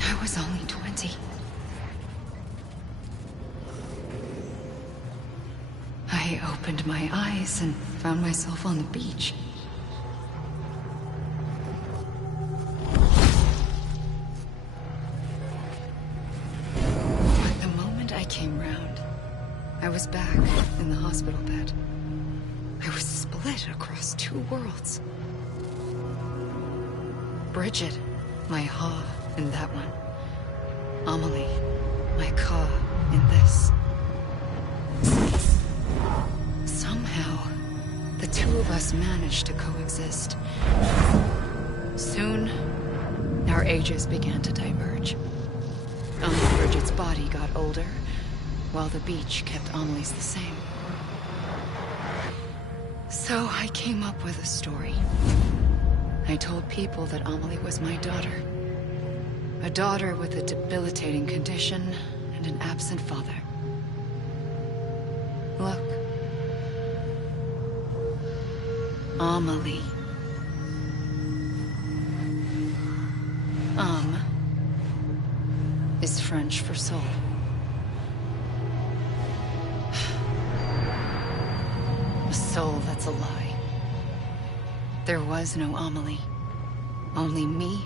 I was only 20. I opened my eyes and found myself on the beach. But the moment I came round, I was back in the hospital bed. I was split across two worlds. Bridget, my Ha in that one. Amelie, my Ka in this. Somehow, the two of us managed to coexist. Soon, our ages began to diverge. Only Bridget's body got older, while the beach kept Amelie's the same. So I came up with a story. I told people that Amelie was my daughter. A daughter with a debilitating condition and an absent father. Look. Amelie. Is French for soul. A soul that's a lie. There was no Amelie. Only me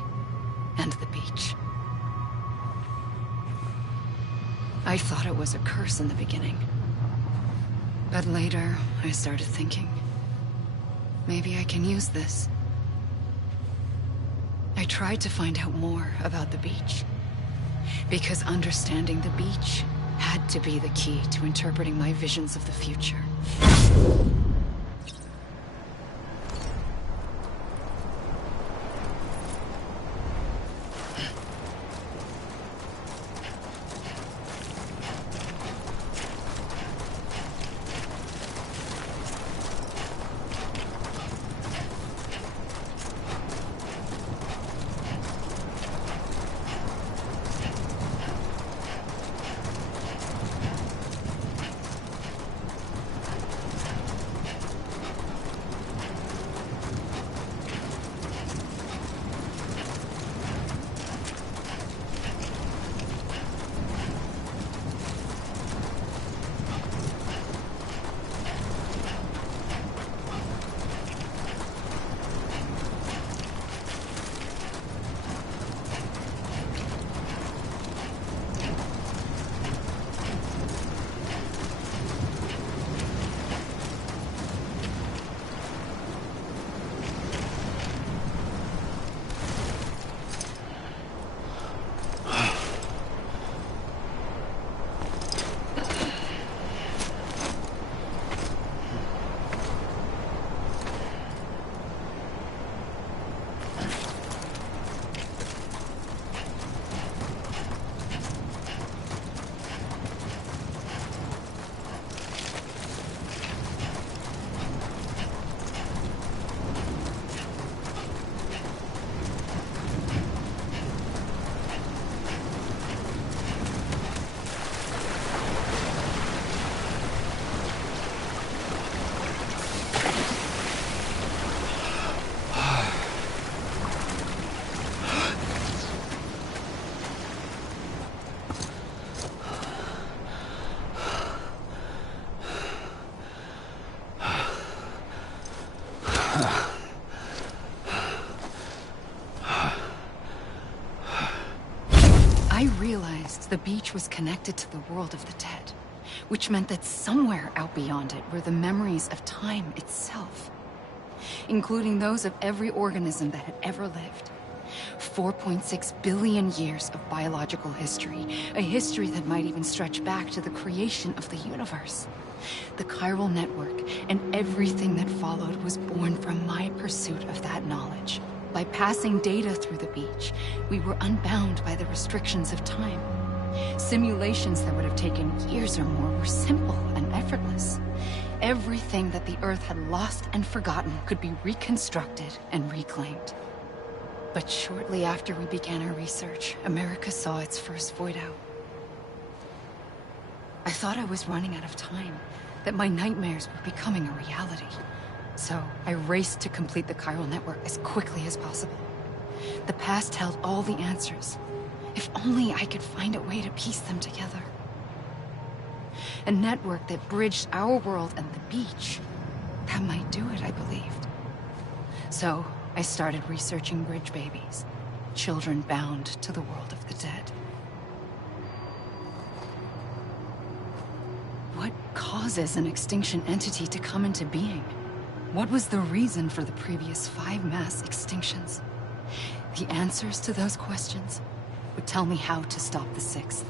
and the beach. I thought it was a curse in the beginning. But later, I started thinking, maybe I can use this. I tried to find out more about the beach. Because understanding the beach had to be the key to interpreting my visions of the future. I realized the beach was connected to the world of the dead, which meant that somewhere out beyond it were the memories of time itself, including those of every organism that had ever lived. 4.6 billion years of biological history, a history that might even stretch back to the creation of the universe. The chiral network and everything that followed was born from my pursuit of that knowledge. By passing data through the beach, we were unbound by the restrictions of time. Simulations that would have taken years or more were simple and effortless. Everything that the Earth had lost and forgotten could be reconstructed and reclaimed. But shortly after we began our research, America saw its first void out. I thought I was running out of time, that my nightmares were becoming a reality. So I raced to complete the chiral network as quickly as possible. The past held all the answers. If only I could find a way to piece them together. A network that bridged our world and the beach. That might do it, I believed. So I started researching bridge babies, children bound to the world of the dead. What causes an extinction entity to come into being? What was the reason for the previous 5 mass extinctions? The answers to those questions would tell me how to stop the 6th.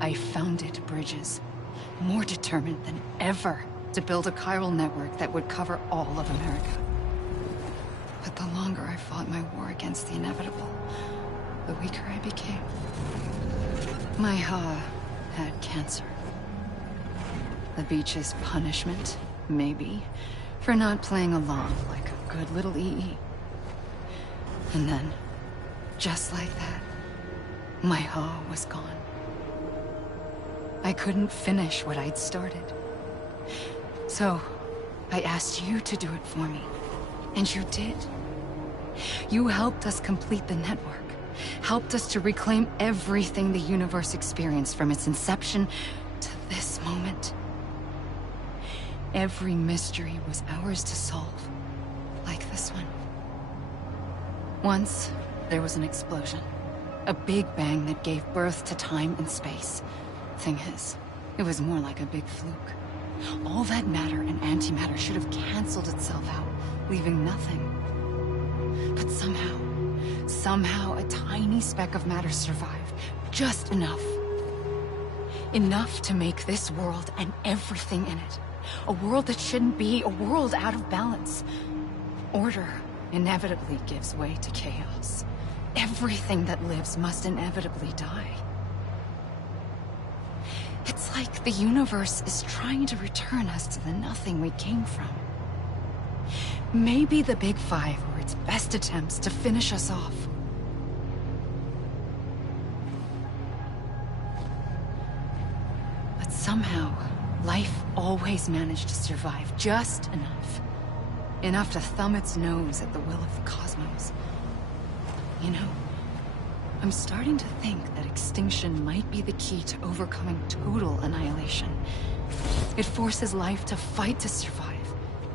I founded bridges, more determined than ever to build a chiral network that would cover all of America. But the longer I fought my war against the inevitable, the weaker I became. My Ha had cancer. The beach's punishment, maybe, for not playing along like a good little EE. And then, just like that, my Ha was gone. I couldn't finish what I'd started. So, I asked you to do it for me, and you did. You helped us complete the network, helped us to reclaim everything the universe experienced from its inception to this moment. Every mystery was ours to solve, like this one. Once, there was an explosion. A big bang that gave birth to time and space. Thing is, it was more like a big fluke. All that matter and antimatter should have canceled itself out, leaving nothing. But somehow a tiny speck of matter survived, Just enough. Enough to make this world and everything in it a world that shouldn't be, a world out of balance. Order inevitably gives way to chaos. Everything that lives must inevitably die. It's like the universe is trying to return us to the nothing we came from. Maybe the Big Five were its best attempts to finish us off. But somehow, life always managed to survive just enough. Enough to thumb its nose at the will of the cosmos. You know, I'm starting to think that extinction might be the key to overcoming total annihilation. It forces life to fight to survive,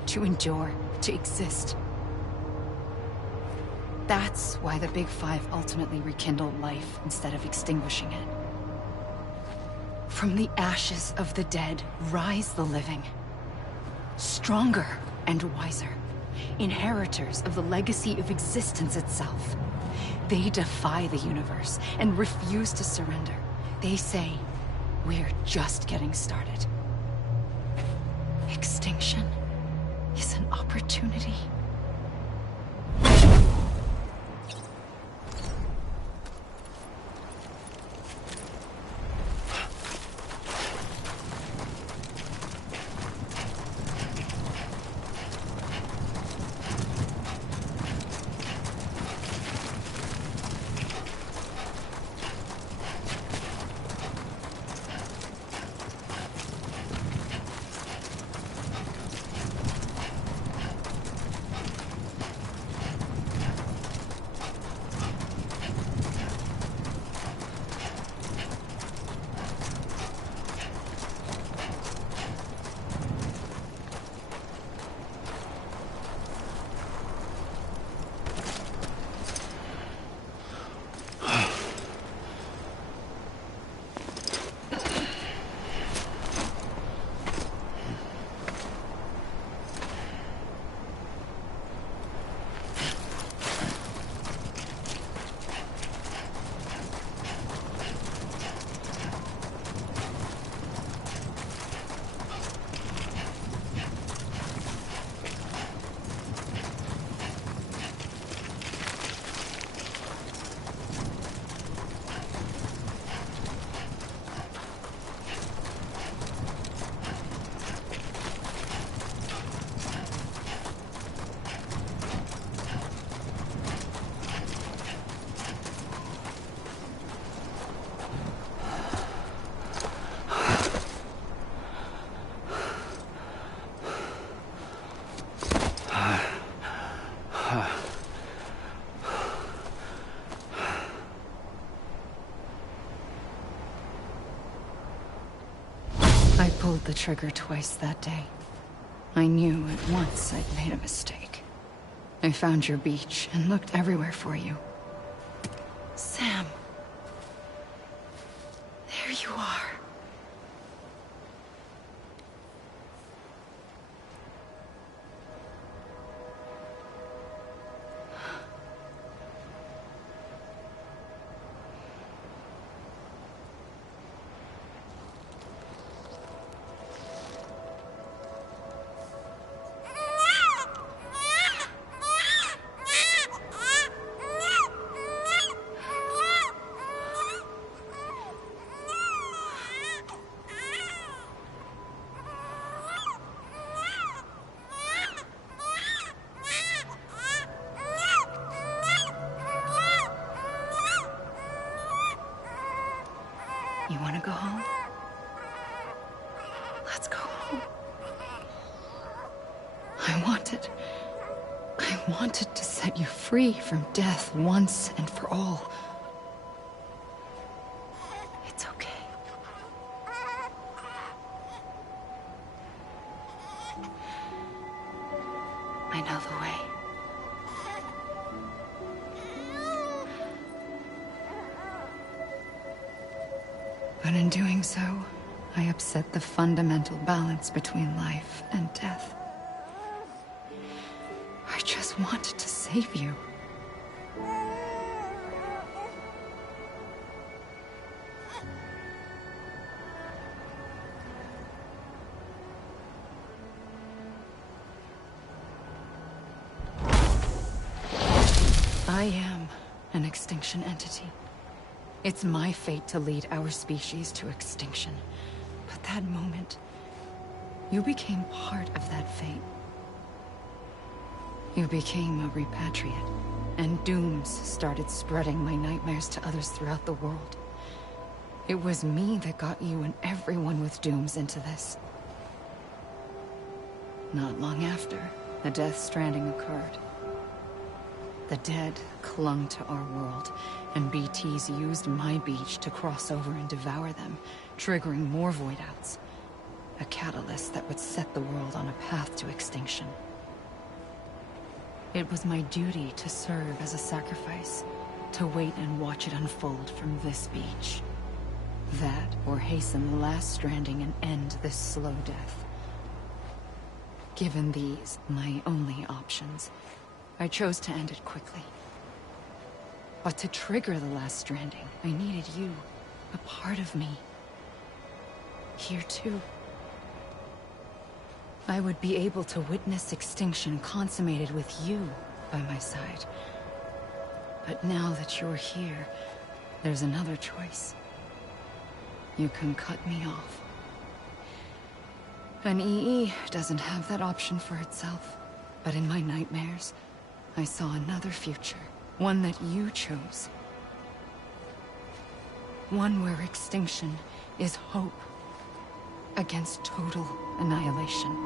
to endure, to exist. That's why the Big Five ultimately rekindled life instead of extinguishing it. From the ashes of the dead rise the living. Stronger and wiser. Inheritors of the legacy of existence itself. They defy the universe and refuse to surrender. They say, we're just getting started. Extinction is an opportunity. I pulled the trigger twice that day. I knew at once I'd made a mistake. I found your beach and looked everywhere for you. Sam. There you are. You want to go home? Let's go home. I wanted to set you free from death once and for all. It's okay. I know the way. But in doing so, I upset the fundamental balance between life and death. I just wanted to save you. I am an extinction entity. It's my fate to lead our species to extinction. But that moment, you became part of that fate. You became a repatriate, and dooms started spreading my nightmares to others throughout the world. It was me that got you and everyone with dooms into this. Not long after, the Death Stranding occurred. The dead clung to our world, and BTs used my beach to cross over and devour them, triggering more void outs. A catalyst that would set the world on a path to extinction. It was my duty to serve as a sacrifice, to wait and watch it unfold from this beach. That, or hasten the last stranding and end this slow death. Given these, my only options, I chose to end it quickly. But to trigger the last stranding, I needed you, a part of me. Here too. I would be able to witness extinction consummated with you by my side. But now that you're here, there's another choice. You can cut me off. An EE doesn't have that option for itself. But in my nightmares, I saw another future. One that you chose. One where extinction is hope against total annihilation.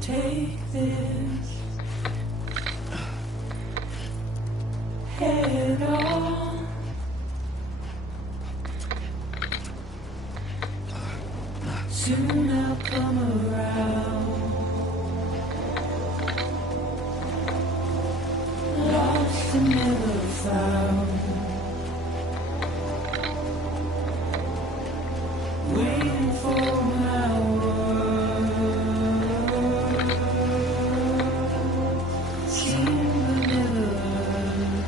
Take this head on. Soon I'll come around. Lost and never found. Waiting for my world. Seen but never heard.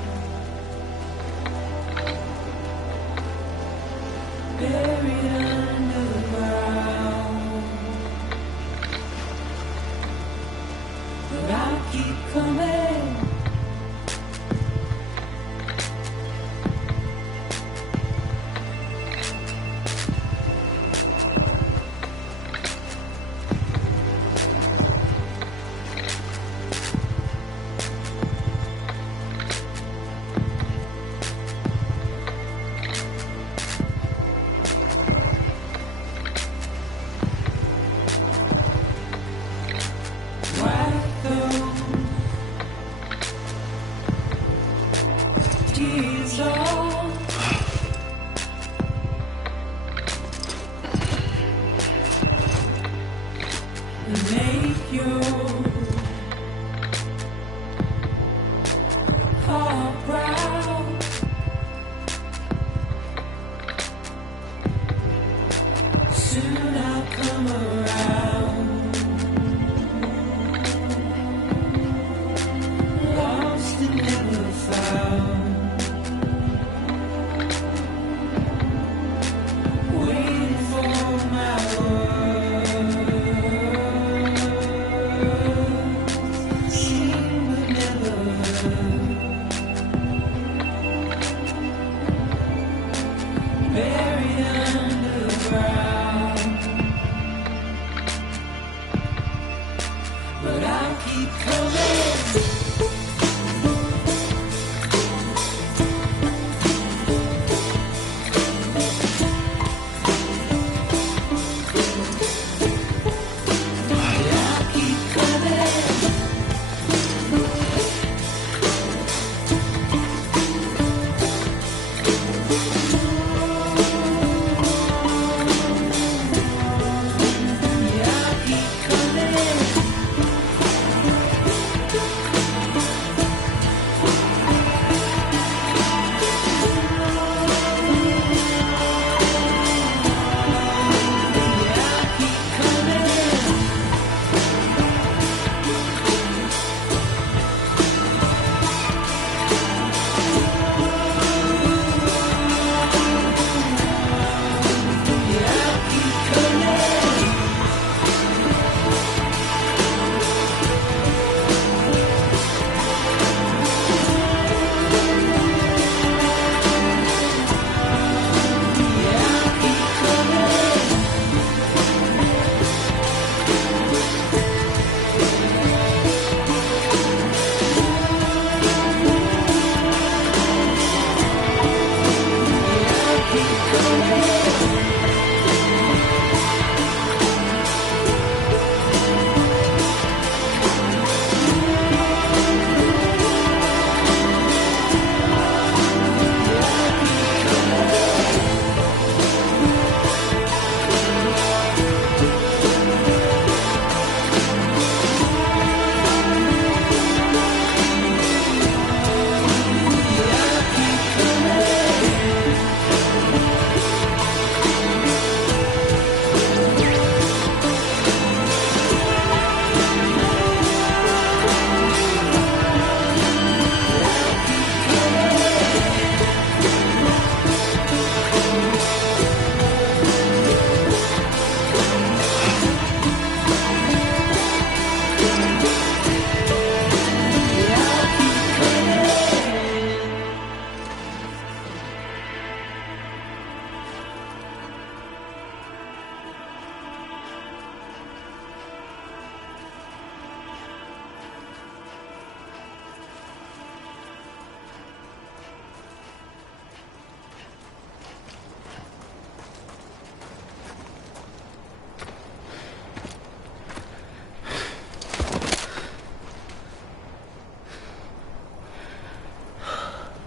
Buried under the ground. But I keep coming.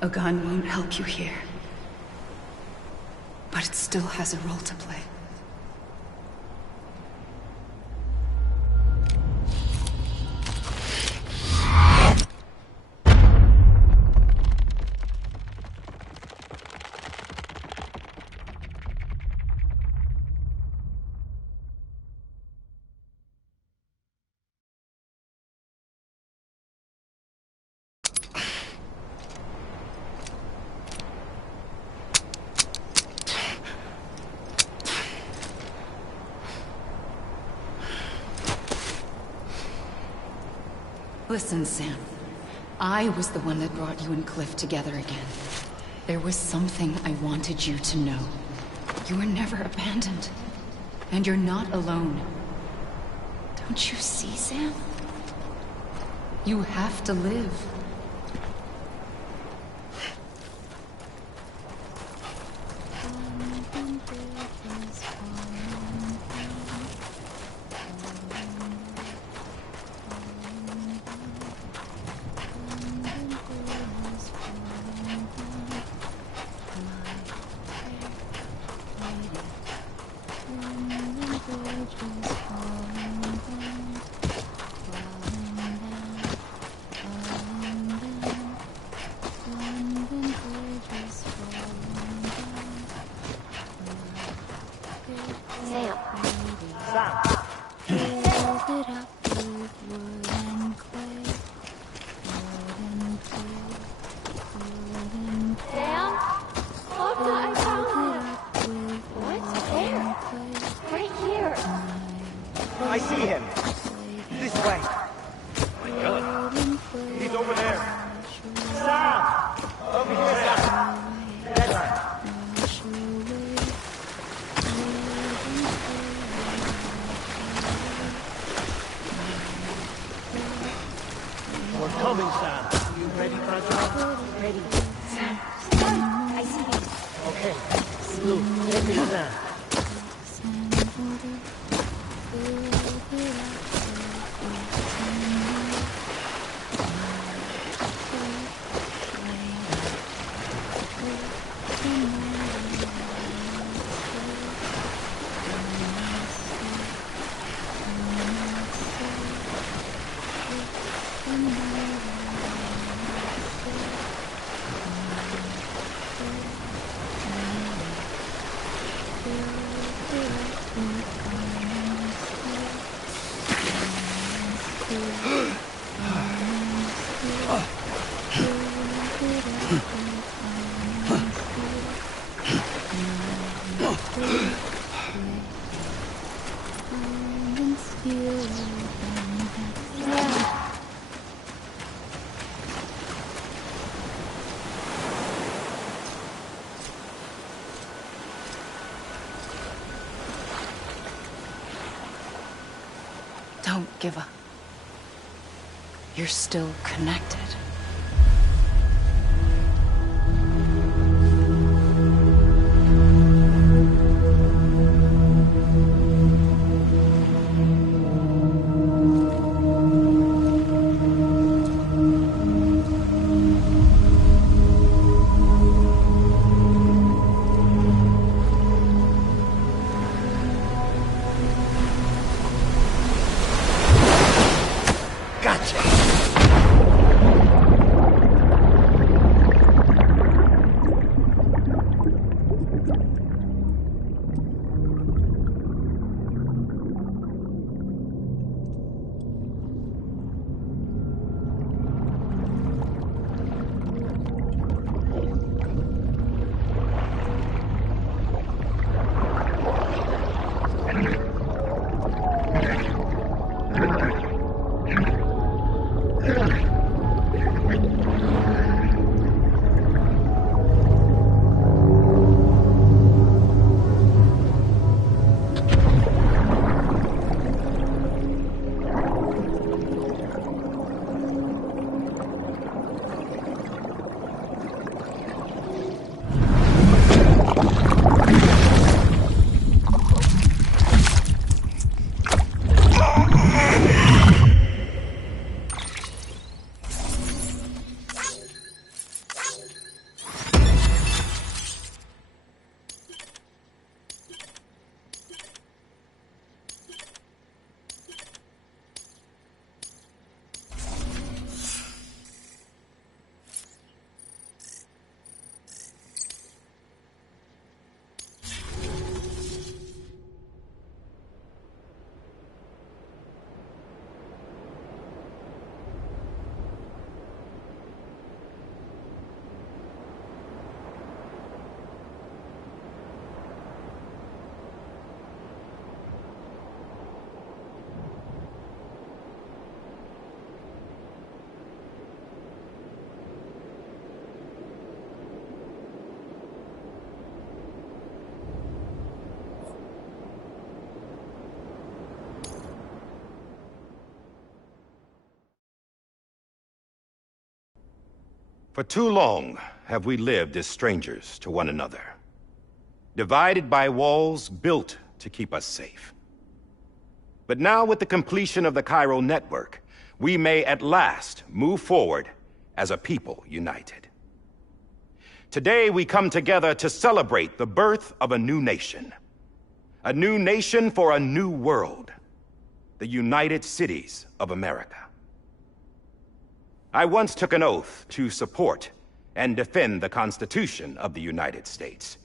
A gun won't help you here. But it still has a role to play. Listen, Sam. I was the one that brought you and Cliff together again. There was something I wanted you to know. You were never abandoned. And you're not alone. Don't you see, Sam? You have to live. I see him. This way. My God. He's over there. Sam! Over here, Sam. That's right. We're coming, Sam. You ready for a job? Ready. Sam. I see you. Okay. Blue, take me down. Don't give up. You're still connected. Gotcha! For too long have we lived as strangers to one another, divided by walls built to keep us safe. But now, with the completion of the Cairo network, we may at last move forward as a people united. Today, we come together to celebrate the birth of a new nation. A new nation for a new world. The United Cities of America. I once took an oath to support and defend the Constitution of the United States.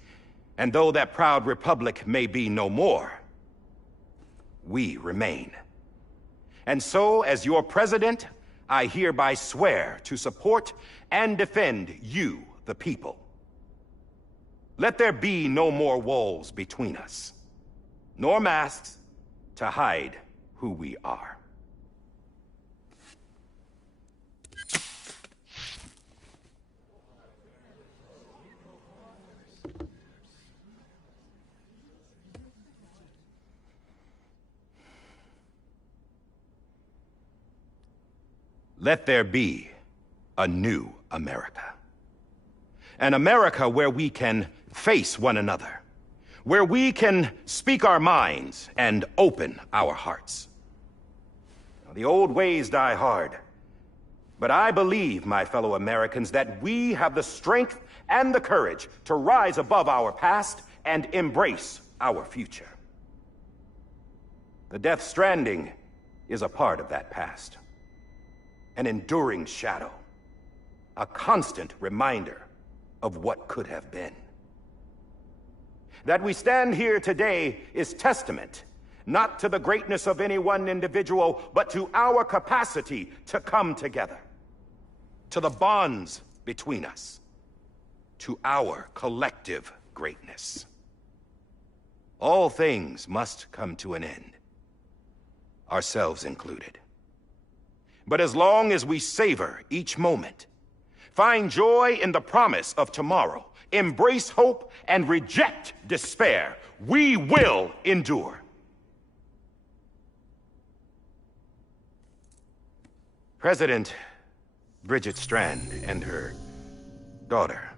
And though that proud republic may be no more, we remain. And so, as your president, I hereby swear to support and defend you, the people. Let there be no more walls between us, nor masks to hide who we are. Let there be a new America. An America where we can face one another, where we can speak our minds and open our hearts. Now, the old ways die hard, but I believe, my fellow Americans, that we have the strength and the courage to rise above our past and embrace our future. The Death Stranding is a part of that past. An enduring shadow, a constant reminder of what could have been. That we stand here today is testament, not to the greatness of any one individual, but to our capacity to come together, to the bonds between us, to our collective greatness. All things must come to an end, ourselves included. But as long as we savor each moment, find joy in the promise of tomorrow, embrace hope, and reject despair, we will endure. President Bridget Strand and her daughter,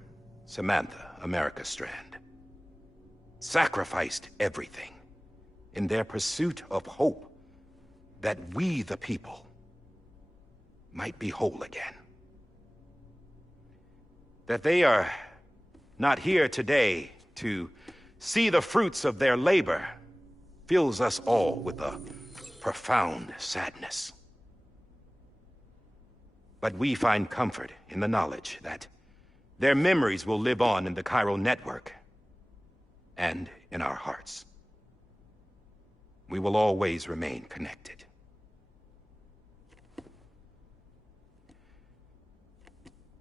Samantha America Strand, sacrificed everything in their pursuit of hope that we, the people, might be whole again. That they are not here today to see the fruits of their labor fills us all with a profound sadness. But we find comfort in the knowledge that their memories will live on in the Cairo network and in our hearts. We will always remain connected.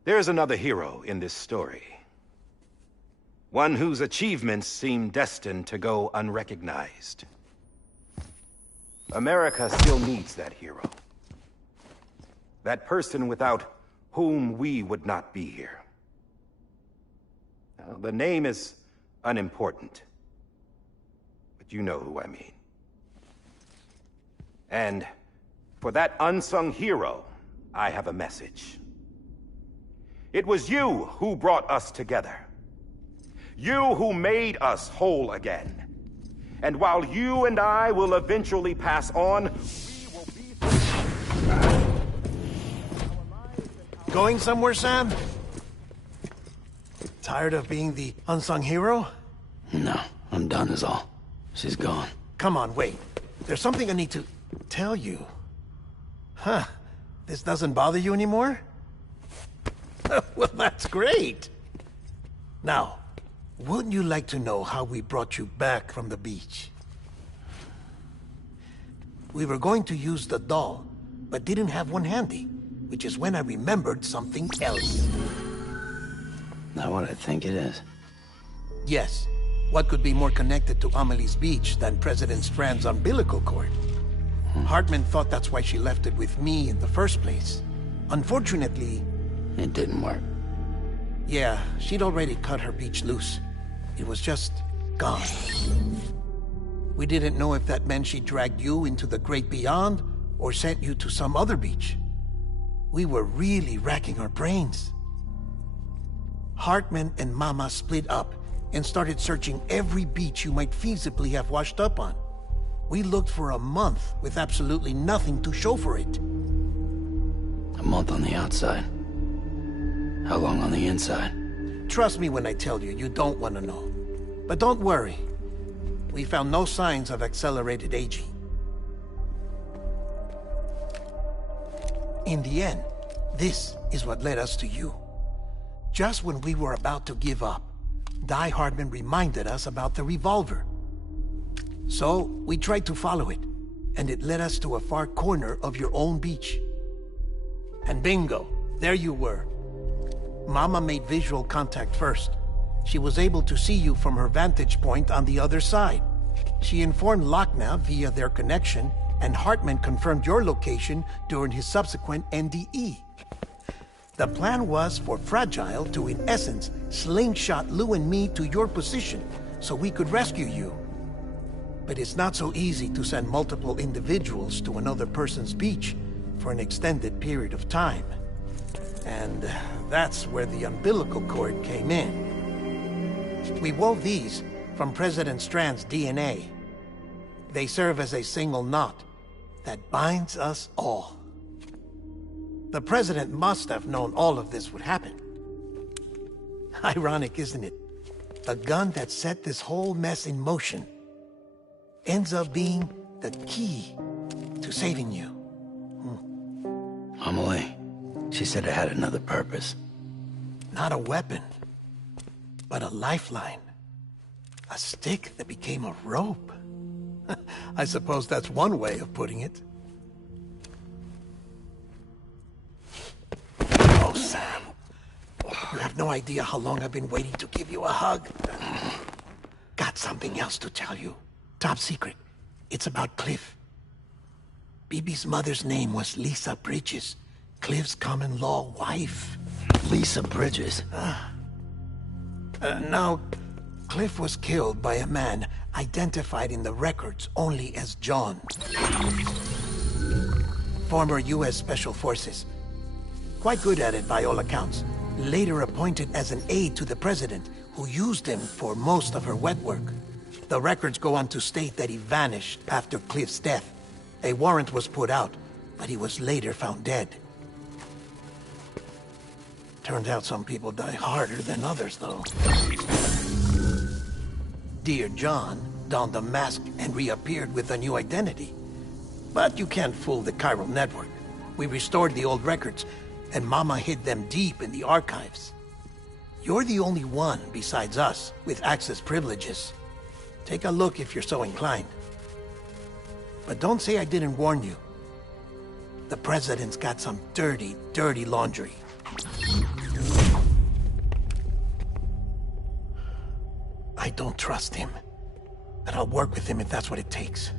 There's another hero in this story. One whose achievements seem destined to go unrecognized. America still needs that hero. That person without whom we would not be here. Now, the name is unimportant, but you know who I mean. And for that unsung hero, I have a message. It was you who brought us together. You who made us whole again. And while you and I will eventually pass on, we will be... Going somewhere, Sam? Tired of being the unsung hero? No, I'm done is all. She's gone. Come on, wait. There's something I need to tell you. Huh. This doesn't bother you anymore? Well, that's great. Now, wouldn't you like to know how we brought you back from the beach? We were going to use the doll, but didn't have one handy, which is when I remembered something else. Not what I think it is. Yes. What could be more connected to Amelie's beach than President Strand's umbilical cord? Hartman thought that's why she left it with me in the first place. Unfortunately... It didn't work. Yeah, she'd already cut her beach loose. It was just gone. We didn't know if that meant she dragged you into the great beyond, or sent you to some other beach. We were really racking our brains. Hartman and Mama split up and started searching every beach you might feasibly have washed up on. We looked for a month with absolutely nothing to show for it. A month on the outside. How long on the inside? Trust me when I tell you, you don't want to know. But don't worry. We found no signs of accelerated aging. In the end, this is what led us to you. Just when we were about to give up, Die Hardman reminded us about the revolver. So, we tried to follow it, and it led us to a far corner of your own beach. And bingo, there you were. Mama made visual contact first. She was able to see you from her vantage point on the other side. She informed Lochner via their connection, and Hartman confirmed your location during his subsequent NDE. The plan was for Fragile to, in essence, slingshot Lou and me to your position so we could rescue you. But it's not so easy to send multiple individuals to another person's beach for an extended period of time. And that's where the umbilical cord came in. We wove these from President Strand's DNA. They serve as a single knot that binds us all. The President must have known all of this would happen. Ironic, isn't it? The gun that set this whole mess in motion ends up being the key to saving you. Amelie, she said it had another purpose. Not a weapon, but a lifeline. A stick that became a rope. I suppose that's one way of putting it. Oh, Sam. You have no idea how long I've been waiting to give you a hug. Got something else to tell you. Top secret. It's about Cliff. Bibi's mother's name was Lisa Bridges, Cliff's common-law wife. Lisa Bridges? Now, Cliff was killed by a man identified in the records only as John. Former U.S. Special Forces. Quite good at it by all accounts. Later appointed as an aide to the president, who used him for most of her wet work. The records go on to state that he vanished after Cliff's death. A warrant was put out, but he was later found dead. Turns out some people die harder than others, though. Dear John donned a mask and reappeared with a new identity. But you can't fool the chiral network. We restored the old records, and Mama hid them deep in the archives. You're the only one, besides us, with access privileges. Take a look if you're so inclined. But don't say I didn't warn you. The President's got some dirty, dirty laundry. I don't trust him. But I'll work with him if that's what it takes.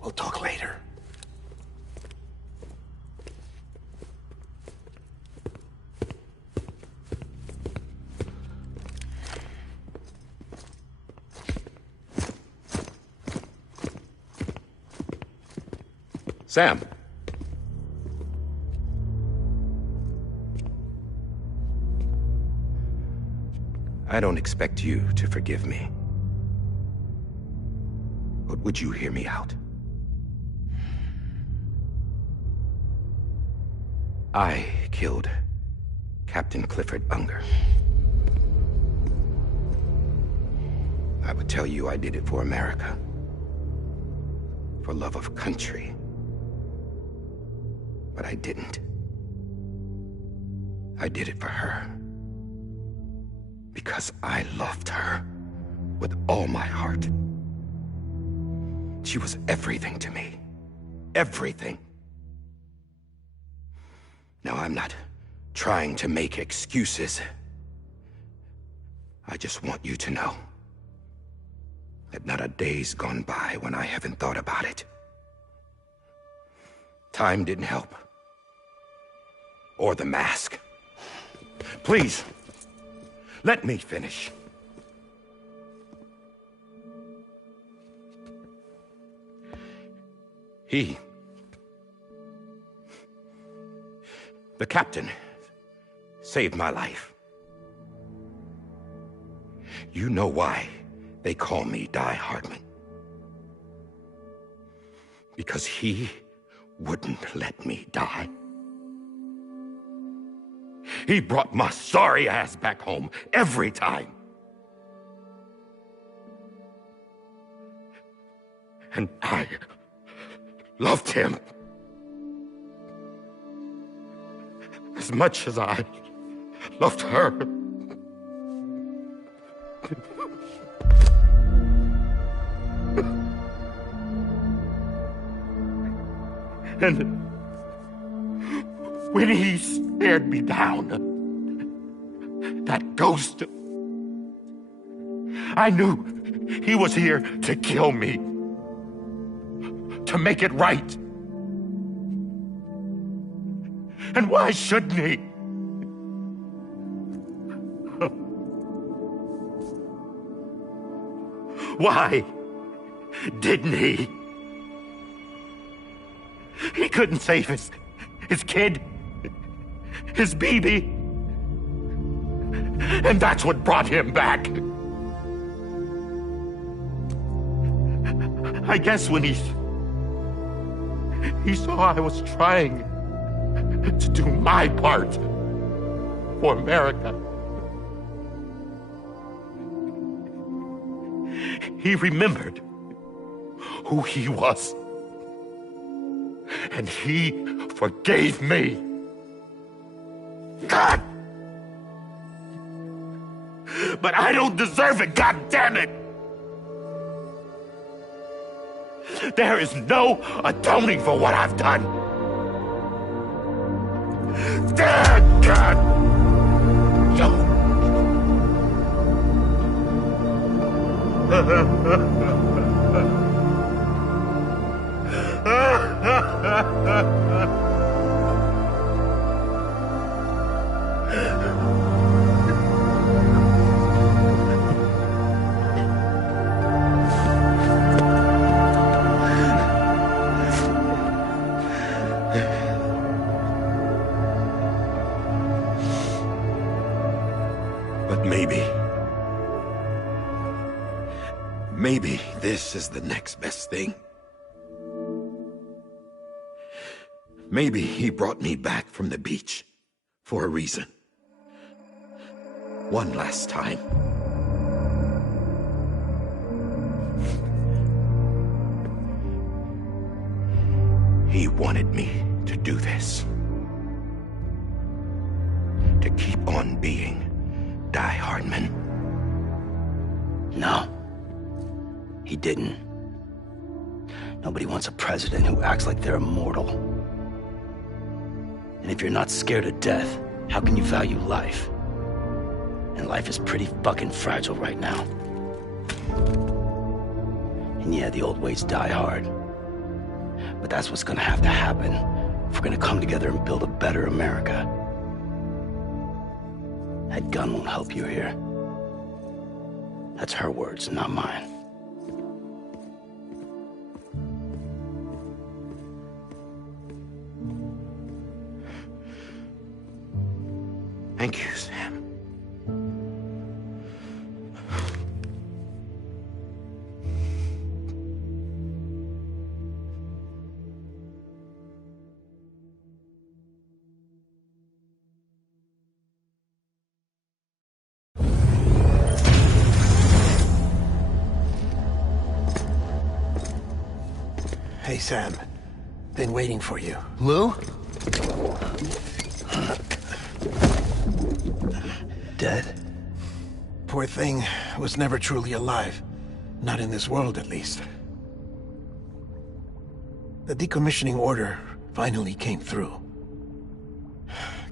We'll talk later. Sam. I don't expect you to forgive me. But would you hear me out? I killed Captain Clifford Unger. I would tell you I did it for America. For love of country. But I didn't. I did it for her. Because I loved her with all my heart. She was everything to me. Everything. Now, I'm not trying to make excuses. I just want you to know that not a day's gone by when I haven't thought about it. Time didn't help. Or the mask. Please, let me finish. The captain saved my life. You know why they call me Die Hardman. Because he wouldn't let me die. He brought my sorry ass back home every time. And I loved him as much as I loved her. And when he stared me down, that ghost, I knew he was here to kill me, to make it right. And why shouldn't he? Why didn't he? He couldn't save his kid, his baby. And that's what brought him back. I guess when he saw I was trying to do my part for America, he remembered who he was. And he forgave me. God! But I don't deserve it, God damn it! There is no atoning for what I've done. Damn God! But maybe this is the next best thing. Maybe he brought me back from the beach for a reason. One last time. He wanted me to do this. To keep on being Die Hardman. No. He didn't. Nobody wants a president who acts like they're immortal. And if you're not scared of death, how can you value life? And life is pretty fucking fragile right now. And yeah, the old ways die hard. But that's what's gonna have to happen if we're gonna come together and build a better America. That gun won't help you here. That's her words, not mine. Thank you, Sam. Hey, Sam. Been waiting for you. Lou? Dead? Poor thing was never truly alive. Not in this world, at least. The decommissioning order finally came through.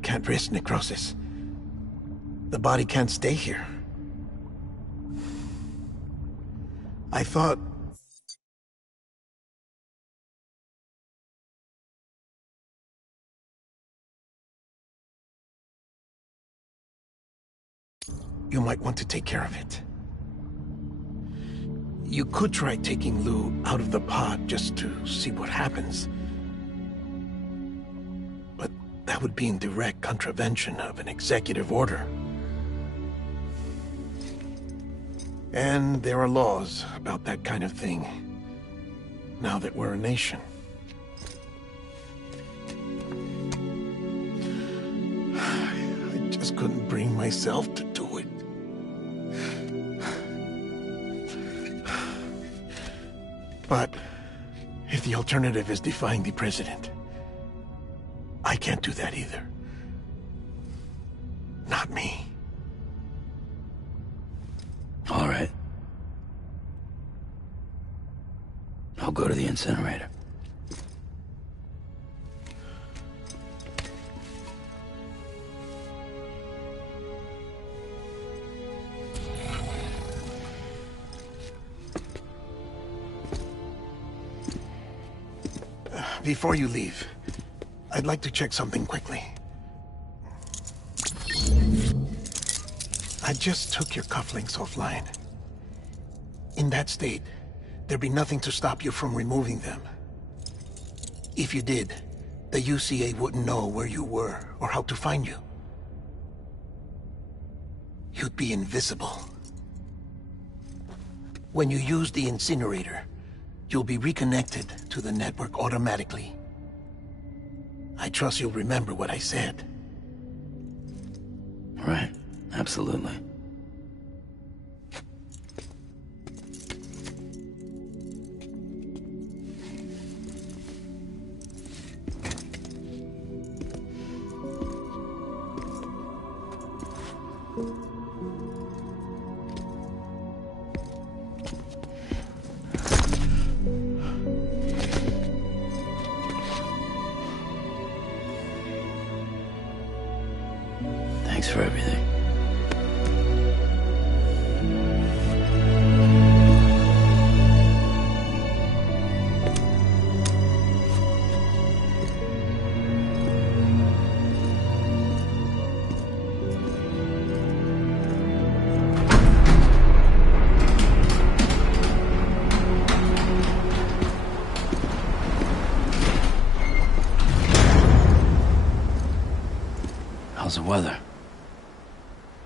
Can't risk necrosis. The body can't stay here. I thought... you might want to take care of it. You could try taking Lou out of the pod just to see what happens. But That would be in direct contravention of an executive order. And there are laws about that kind of thing, now that we're a nation. I just couldn't bring myself to do it. But if the alternative is defying the president, I can't do that either. Not me. All right. I'll go to the incinerator. Before you leave, I'd like to check something quickly. I just took your cufflinks offline. In that state, there'd be nothing to stop you from removing them. If you did, the UCA wouldn't know where you were or how to find you. You'd be invisible. When you use the incinerator, you'll be reconnected to the network automatically. I trust you'll remember what I said. Right. Absolutely. Thanks for everything. How's the weather?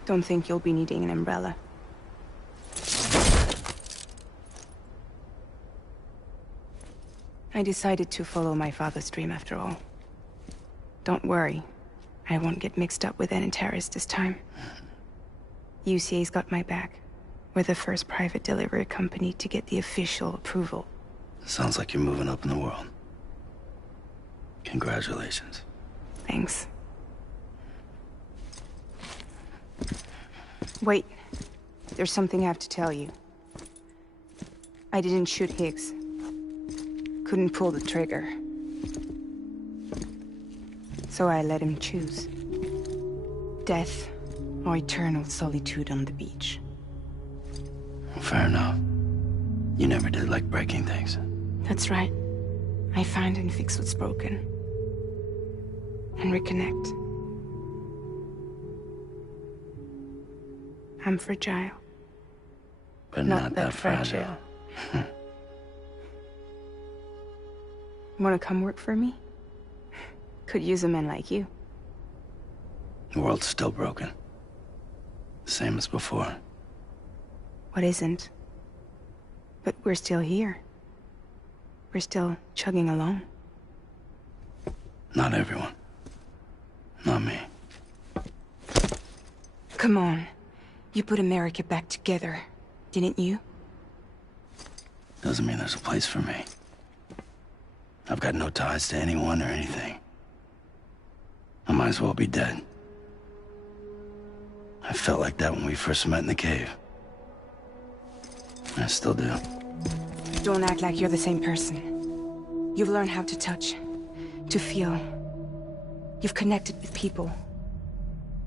Don't think you'll be needing an umbrella. I decided to follow my father's dream after all. Don't worry. I won't get mixed up with any terrorists this time. UCA's got my back. We're the first private delivery company to get the official approval. Sounds like you're moving up in the world. Congratulations. Thanks. Wait. There's something I have to tell you. I didn't shoot Higgs. Couldn't pull the trigger. So I let him choose. Death or eternal solitude on the beach. Fair enough. You never did like breaking things. That's right. I find and fix what's broken. And reconnect. I'm fragile. But not that fragile. Wanna come work for me? Could use a man like you. The world's still broken. Same as before. What isn't? But we're still here. We're still chugging along. Not everyone. Not me. Come on. You put America back together, didn't you? Doesn't mean there's a place for me. I've got no ties to anyone or anything. I might as well be dead. I felt like that when we first met in the cave. I still do. Don't act like you're the same person. You've learned how to touch, to feel. You've connected with people.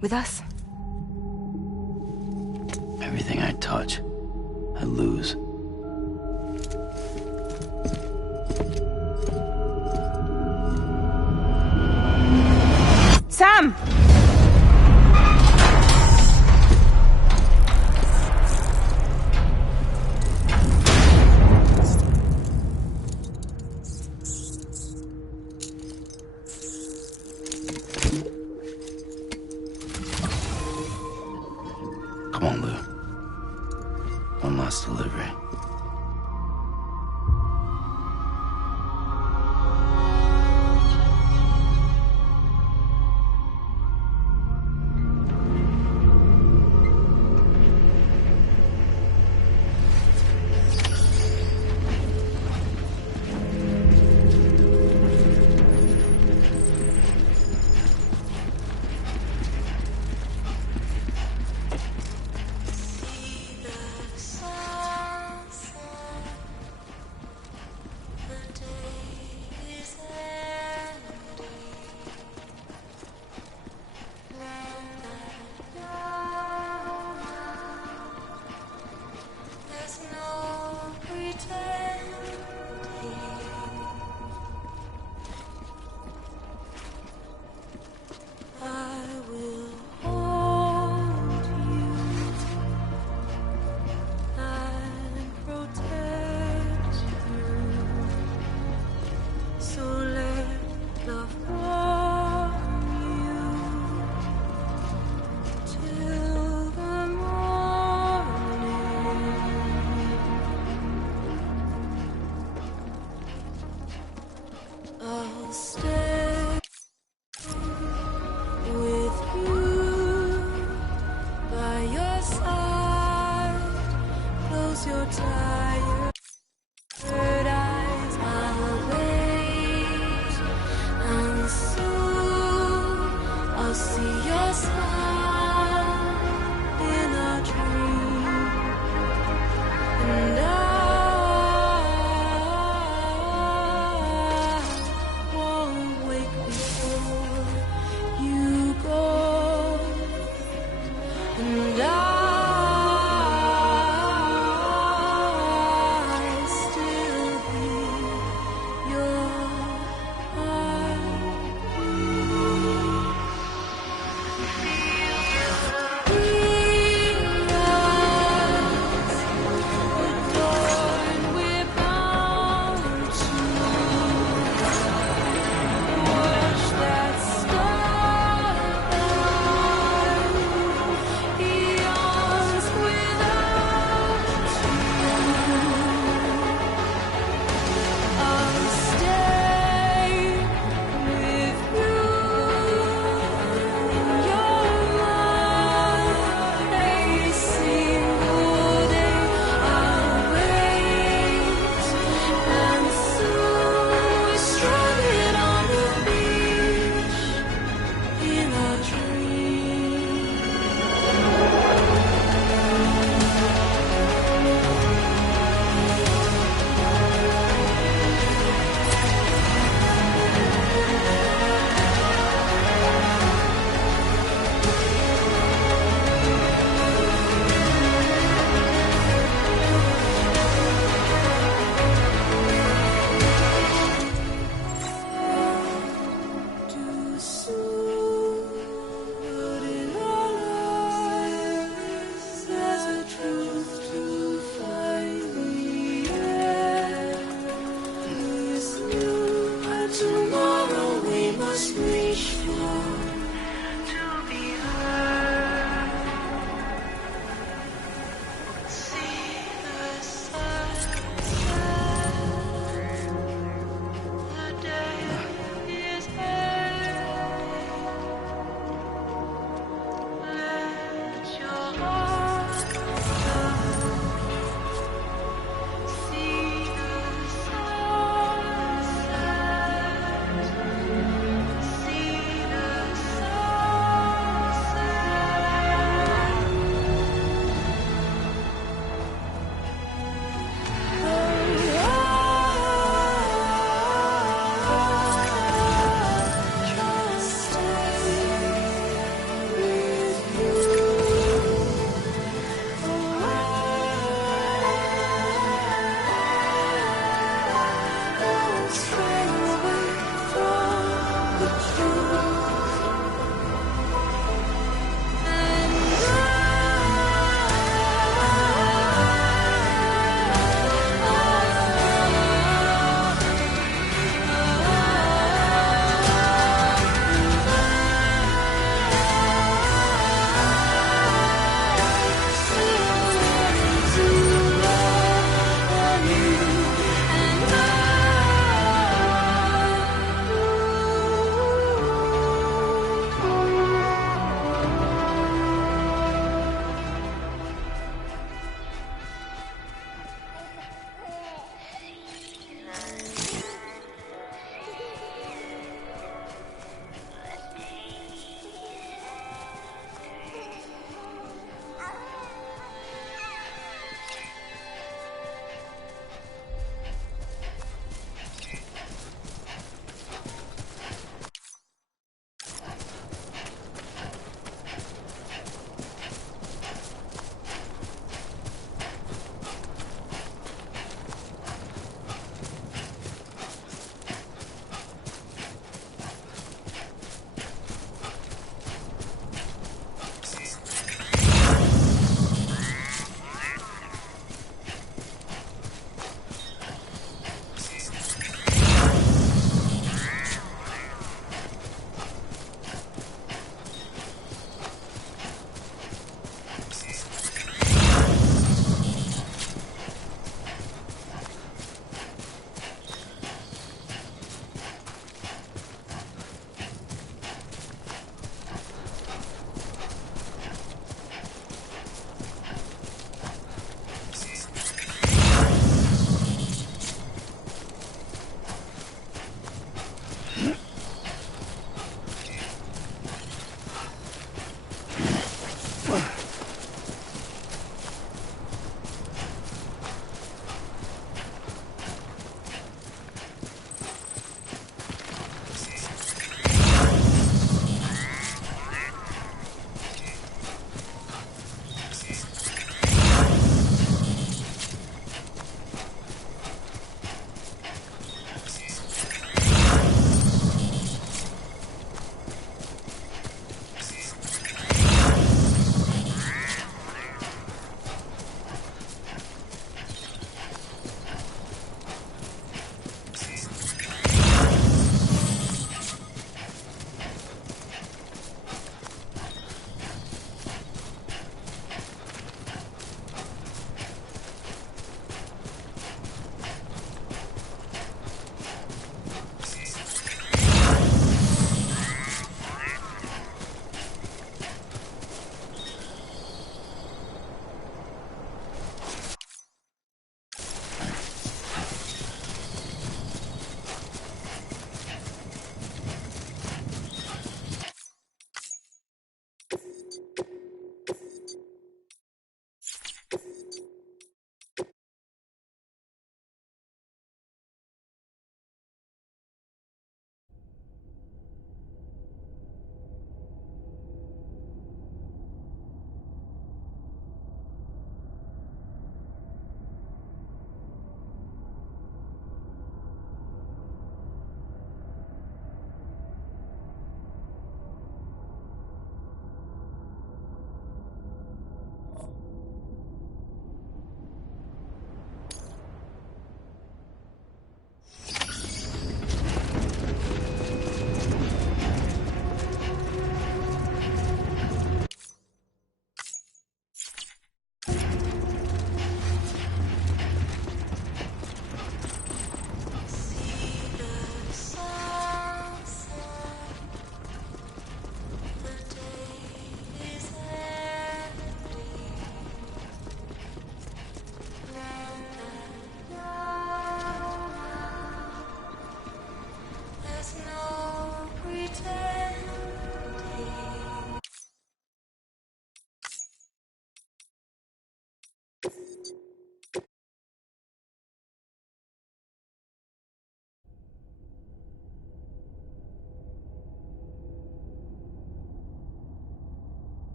With us. Everything I touch, I lose. Sam!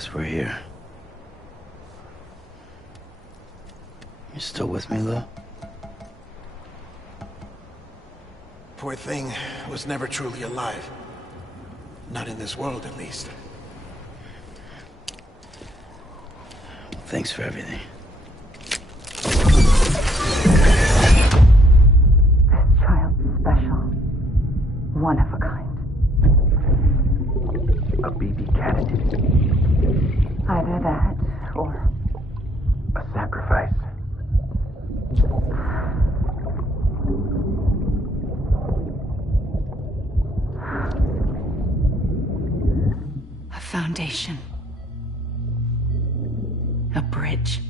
guess we're here. You still with me, though? Poor thing was never truly alive. Not in this world, at least. Thanks for everything. Child's special. One of a kind. A BB candidate. Either that, or a sacrifice. A foundation. A bridge.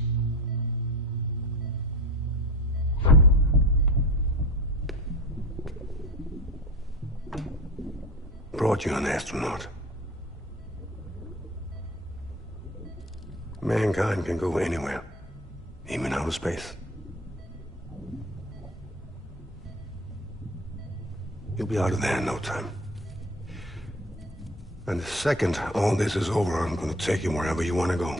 Brought you an astronaut. Mankind can go anywhere, even outer space. You'll be out of there in no time. And the second all this is over, I'm gonna take you wherever you wanna go.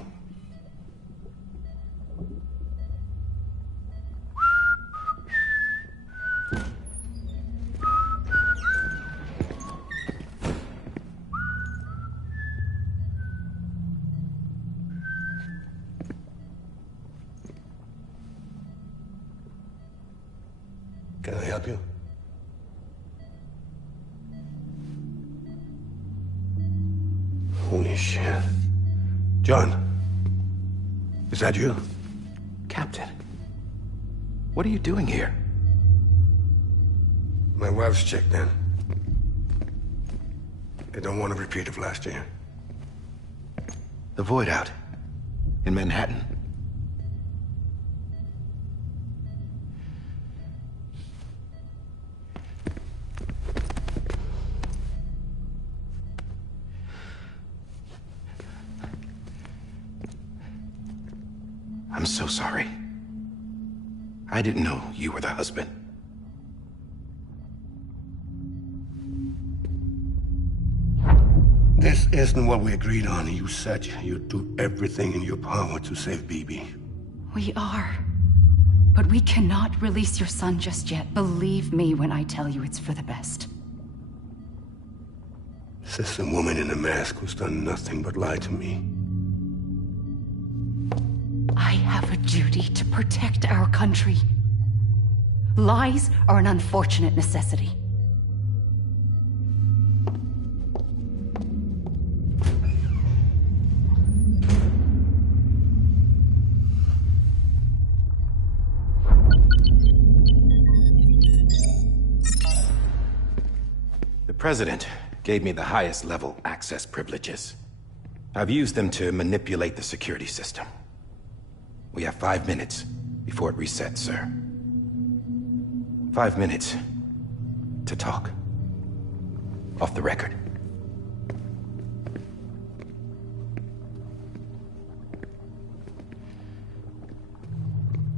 Can I help you? Holy shit. John, is that you? Captain, what are you doing here? My wife's checked in. They don't want a repeat of last year. The Void out in Manhattan. I'm so sorry. I didn't know you were the husband. This isn't what we agreed on. You said you'd do everything in your power to save BB. We are. But we cannot release your son just yet. Believe me when I tell you it's for the best. This is a woman in a mask who's done nothing but lie to me. I have a duty to protect our country. Lies are an unfortunate necessity. The President gave me the highest level access privileges. I've used them to manipulate the security system. We have 5 minutes before it resets, sir. 5 minutes to talk. Off the record.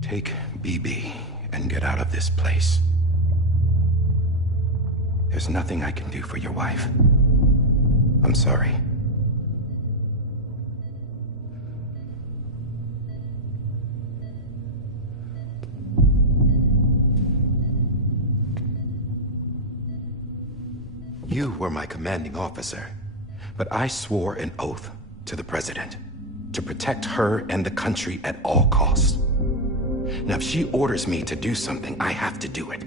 Take BB and get out of this place. There's nothing I can do for your wife. I'm sorry. You were my commanding officer, but I swore an oath to the President to protect her and the country at all costs. Now, if she orders me to do something, I have to do it.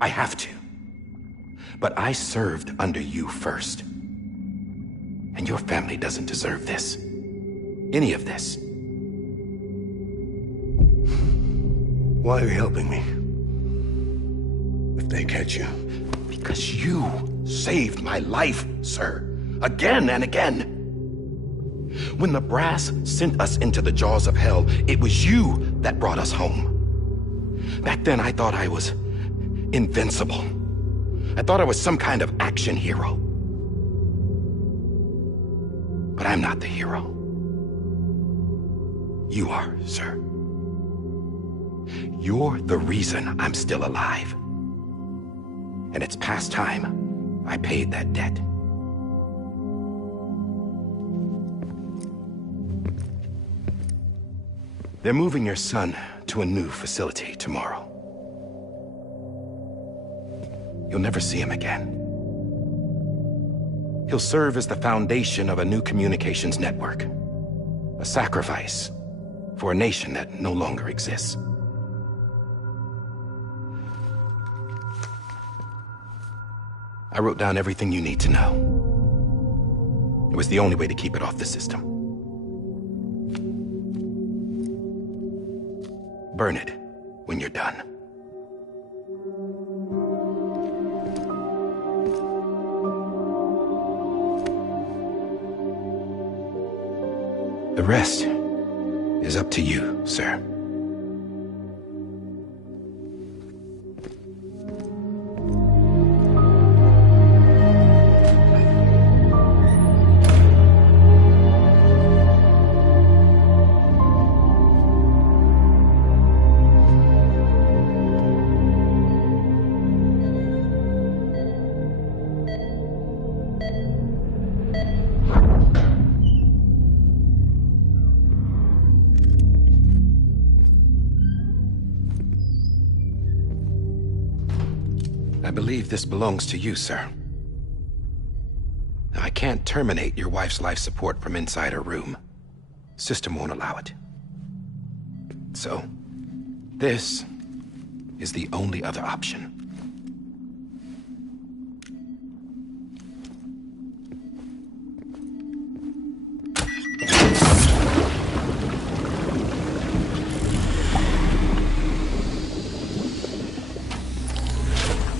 I have to. But I served under you first. And your family doesn't deserve this. Any of this. Why are you helping me? If they catch you. Because you saved my life, sir. Again and again. When the brass sent us into the jaws of hell, it was you that brought us home. Back then, I thought I was invincible. I thought I was some kind of action hero. But I'm not the hero. You are, sir. You're the reason I'm still alive. And it's past time I paid that debt. They're moving your son to a new facility tomorrow. You'll never see him again. He'll serve as the foundation of a new communications network. A sacrifice for a nation that no longer exists. I wrote down everything you need to know. It was the only way to keep it off the system. Burn it when you're done. The rest is up to you, sir. I believe this belongs to you, sir. I can't terminate your wife's life support from inside her room. System won't allow it. So, this is the only other option.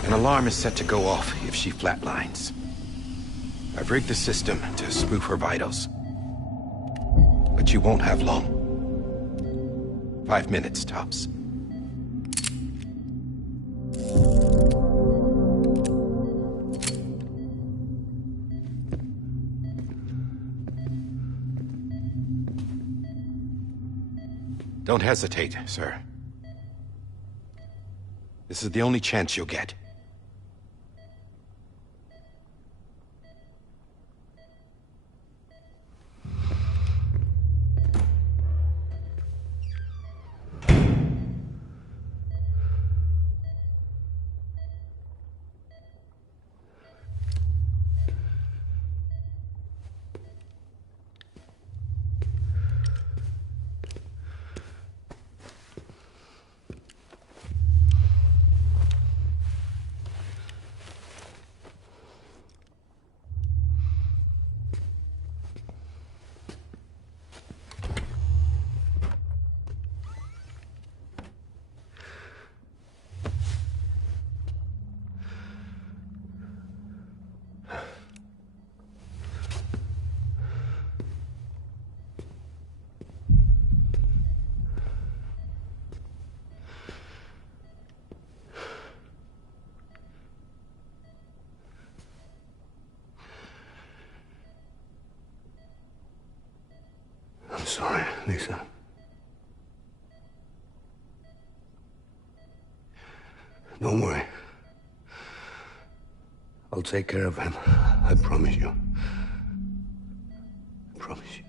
An alarm is set to go off if she flatlines. I've rigged the system to spoof her vitals. But you won't have long. 5 minutes, tops. Don't hesitate, sir. This is the only chance you'll get. I'm sorry, Lisa. Don't worry. I'll take care of him. I promise you. I promise you.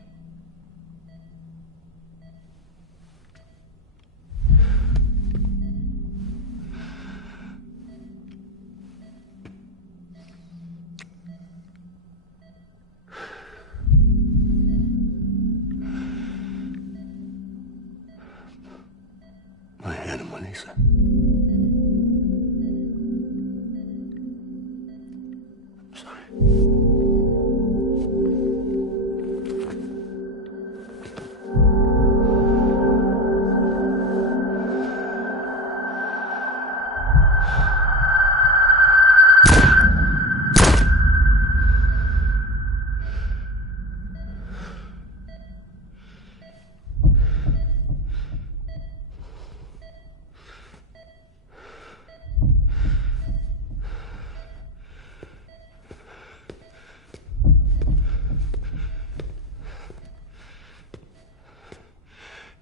My animal, Lisa. I'm sorry.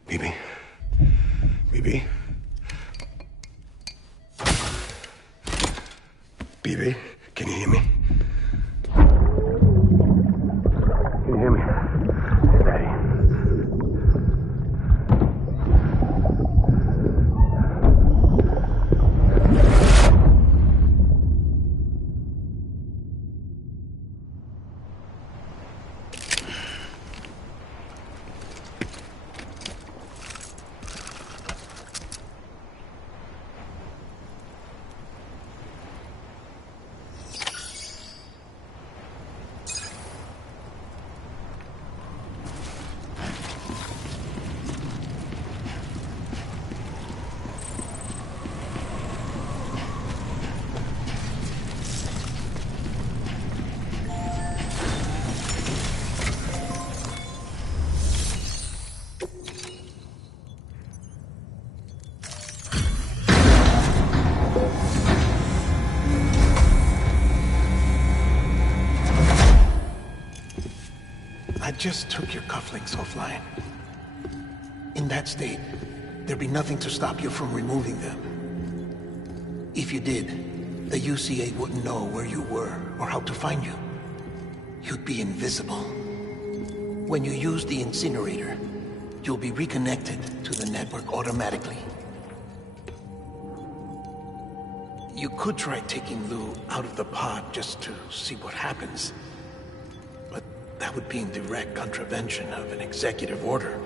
Bibi. Bibi. Bibi, can you hear me? Can you hear me? It's Daddy. just took your cufflinks offline. In that state, there'd be nothing to stop you from removing them. If you did, the UCA wouldn't know where you were or how to find you. You'd be invisible. When you use the incinerator, you'll be reconnected to the network automatically. You could try taking Lou out of the pod just to see what happens. But that would be in direct contravention of an executive order.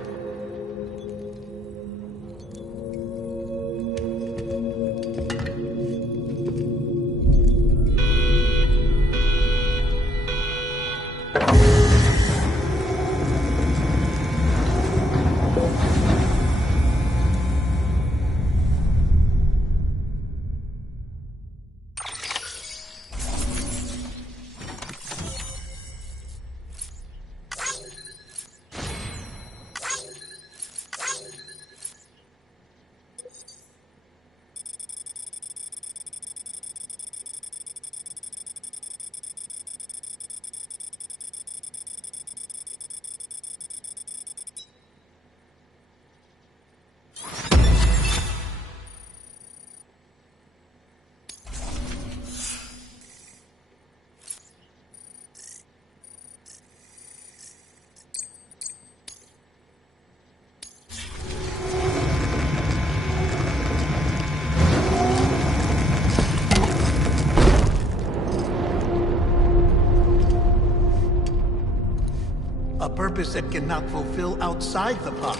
A purpose that cannot fulfill outside the pod.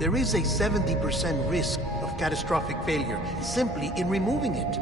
There is a 70% risk of catastrophic failure simply in removing it.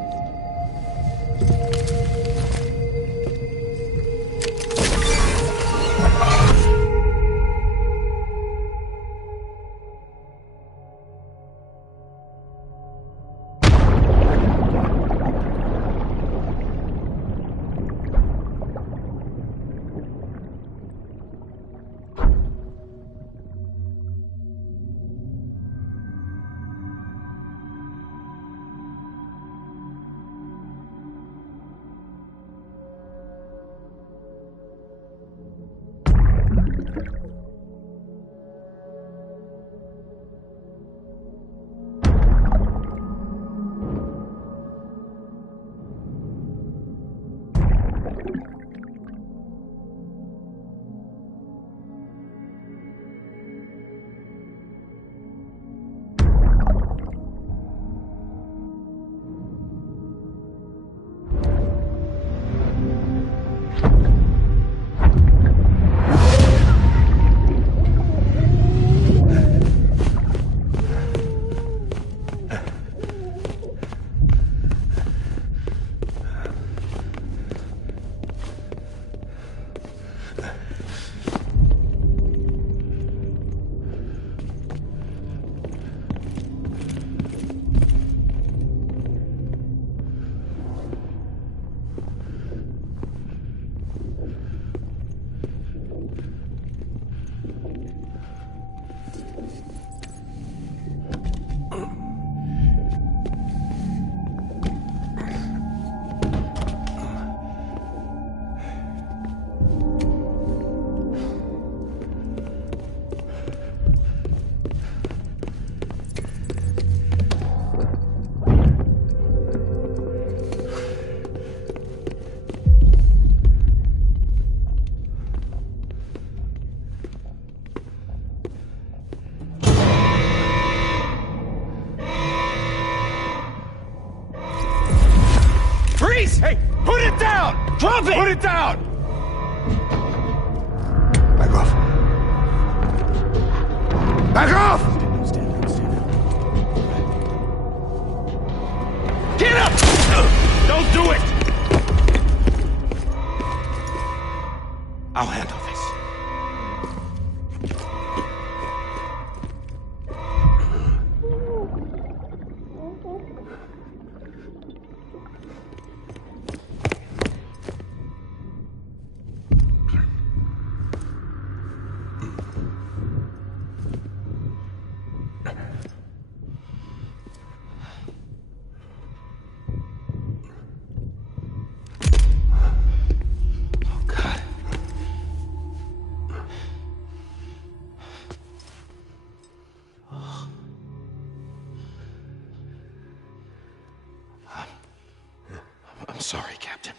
Hey, put it down! Drop it! Put it down! Back off. Back off! Get up! Don't do it! I'll handle this. sorry, Captain.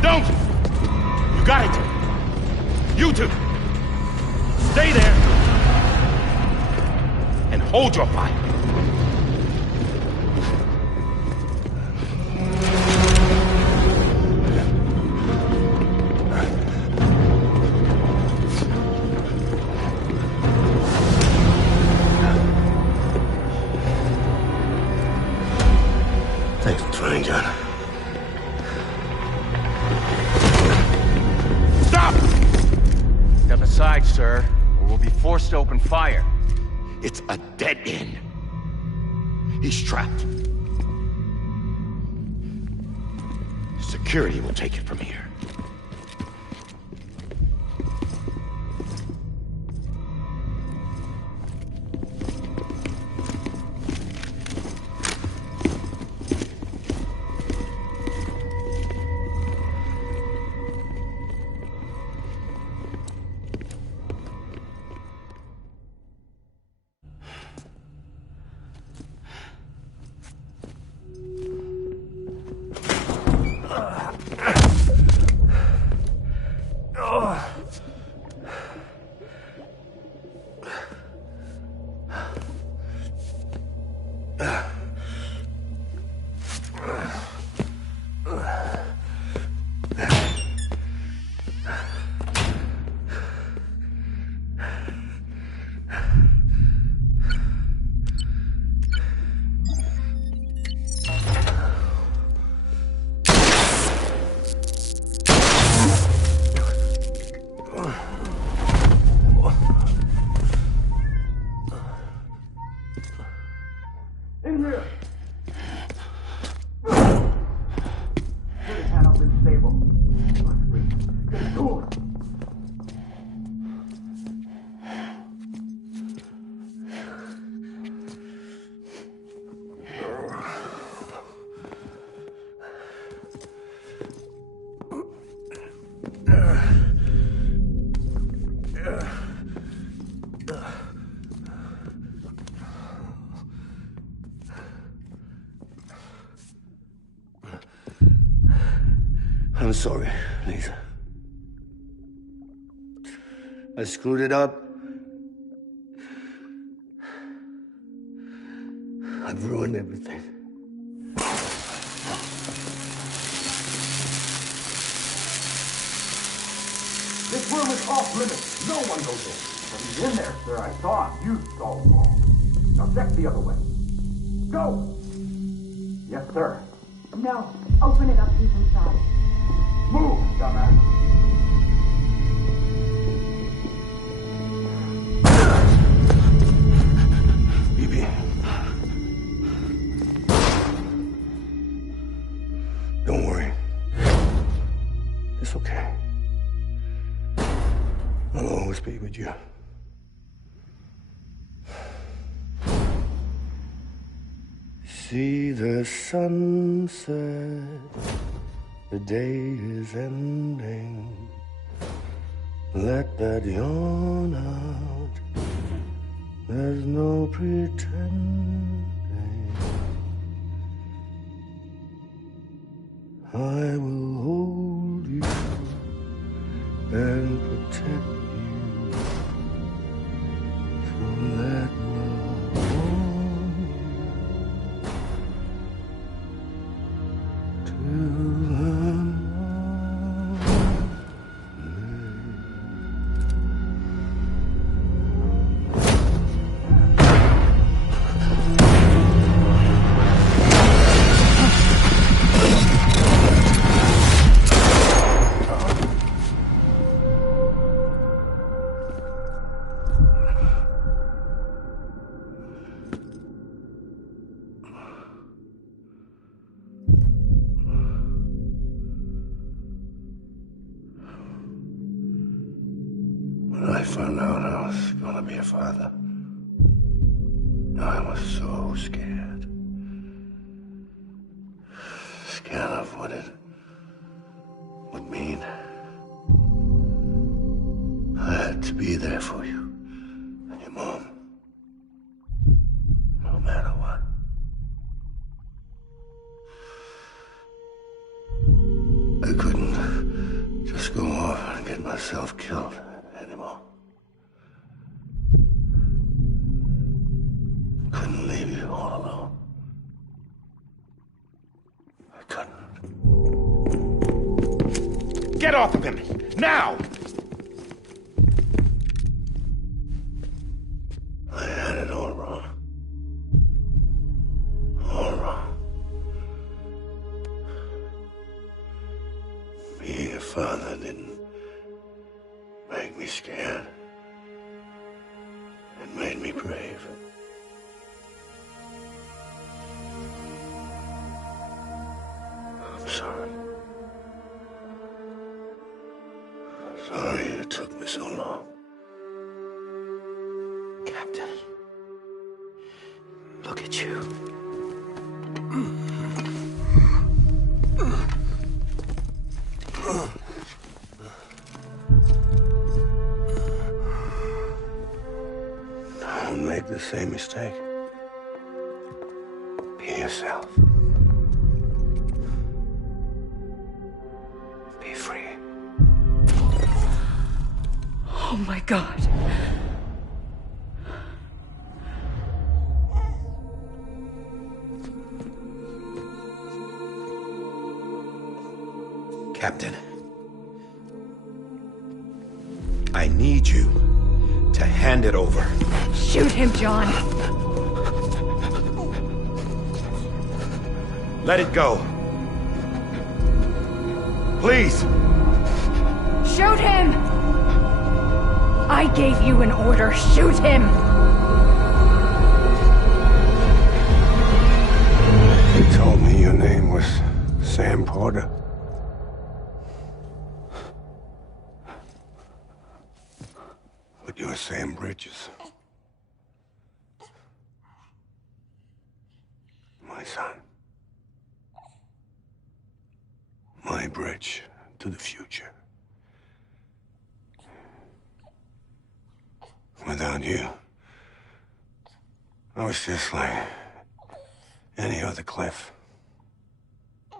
Don't! You got it! You two! Stay there! And hold your fire! Thanks for trying, John. Stop! Step aside, sir, or we'll be forced to open fire. It's a dead end. He's trapped. Security will take it from here. I'm sorry, Lisa. I screwed it up. I've ruined everything. This room is off limits. No one goes in. But he's in there, sir. I saw him. You saw him wrong. Now check the other way. Go! Yes, sir. No. Open it up. He's inside. Move, dumbass. Bibi. Don't worry. It's okay. I'll always be with you. See the sunset. The day is ending. Let that yawn out. There's no pretending. I will hold you and protect you. So let love warm you till When I found out I was gonna be a father, I was so scared. Scared of what it would mean. I had to be there for you and your mom. Get off of him! Now! I had it all wrong. All wrong. Being a father didn't make me scared. It made me brave. I'm sorry. Sorry it took me so long. Captain, look at you. Don't make the same mistake. Be yourself. Be free. Oh my God. Captain, I need you to hand it over. Shoot him, John. Let it go. Please. Shoot him! I gave you an order. Shoot him! You told me your name was Sam Porter. But you're Sam Bridges. My son. My bridge to the future. Without you, I was just like any other Cliff. A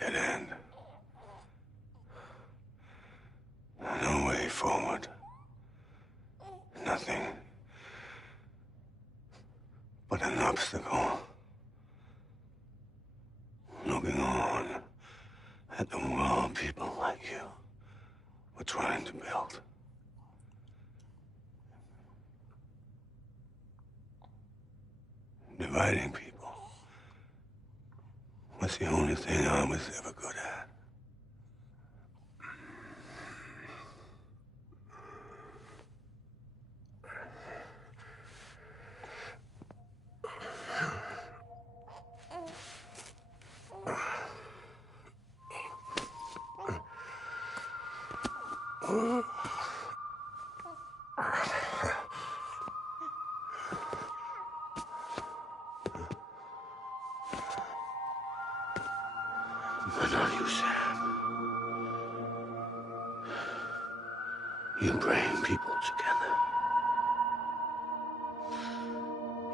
dead end. No way forward. Nothing but an obstacle. Looking on at the world people like you were trying to build. Dividing people was the only thing I was ever good at. But not you, Sam. You bring people together.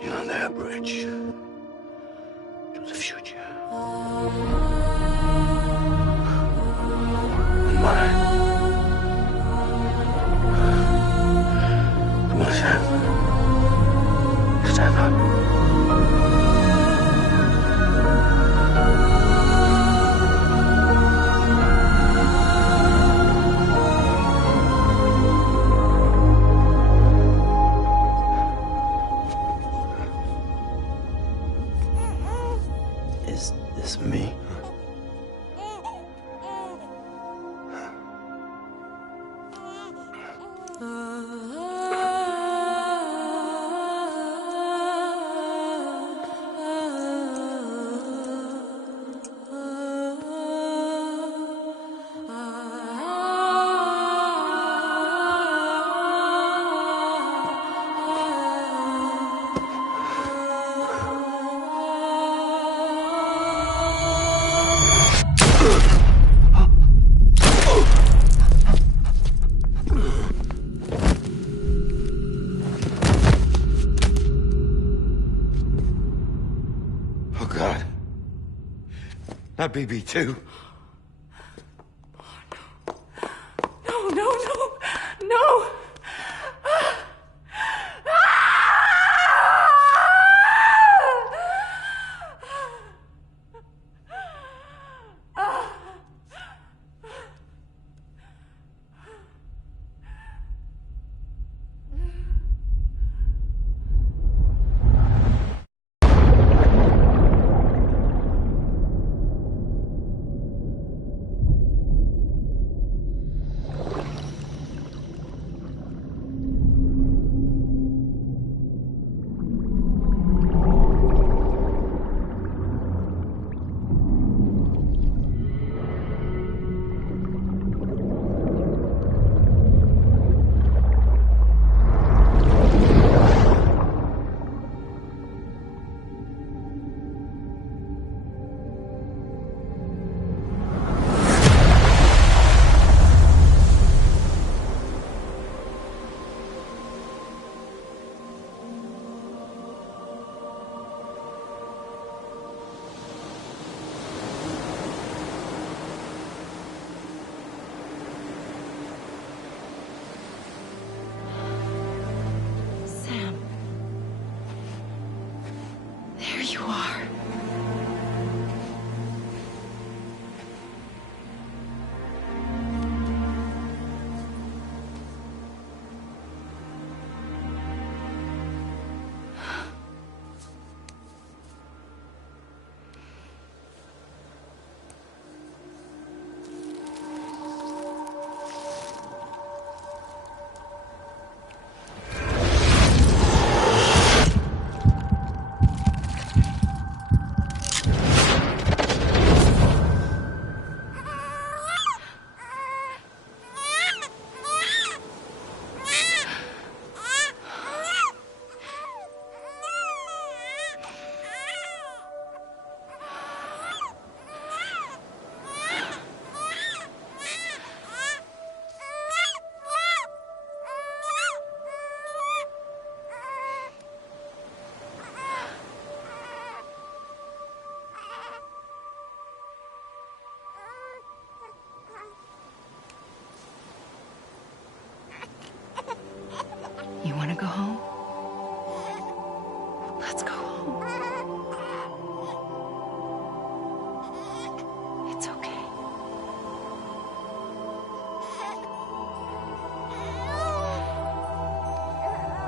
You're their bridge to the future. And mine. Come on, Sam. Stand up. Is this me? Oh, God. Not BB2. No, no, no, no!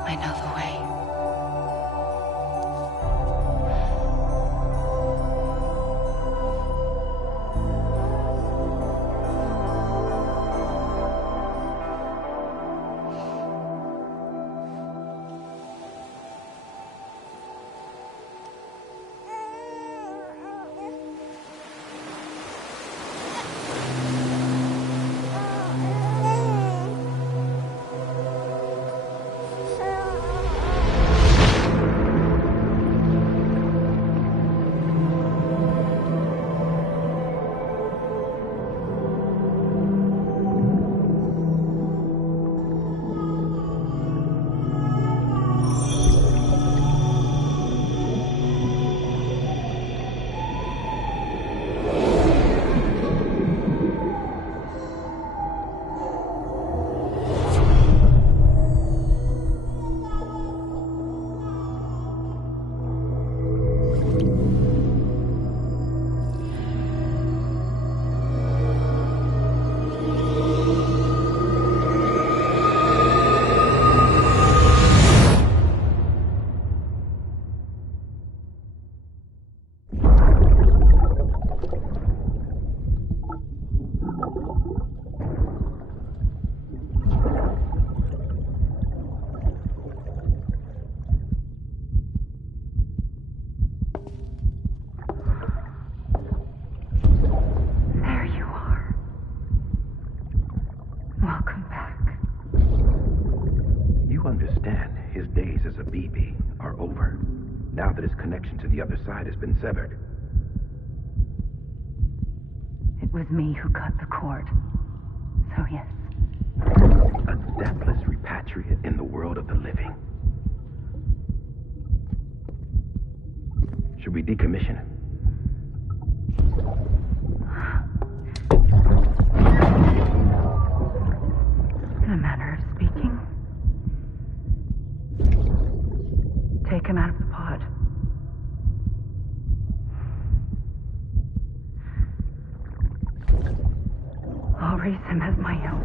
I know the way. To the other side has been severed. It was me who cut the cord. So yes. A deathless repatriate in the world of the living. Should we decommission it? In a manner of speaking. Take him out of the pod. I'll raise him as my own.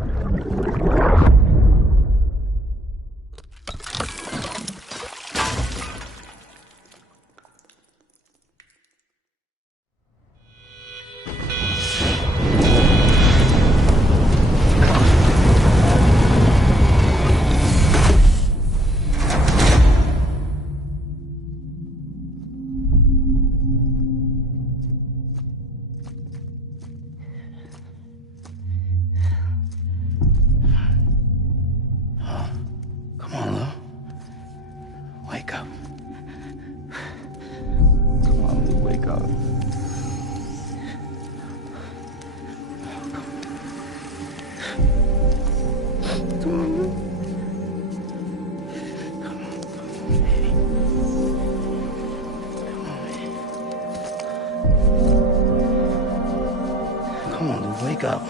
Come on, dude, wake up.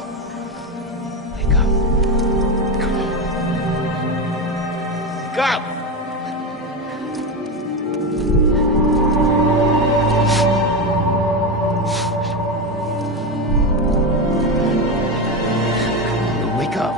Wake up. Come on. Wake up! Wake up.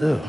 Ew.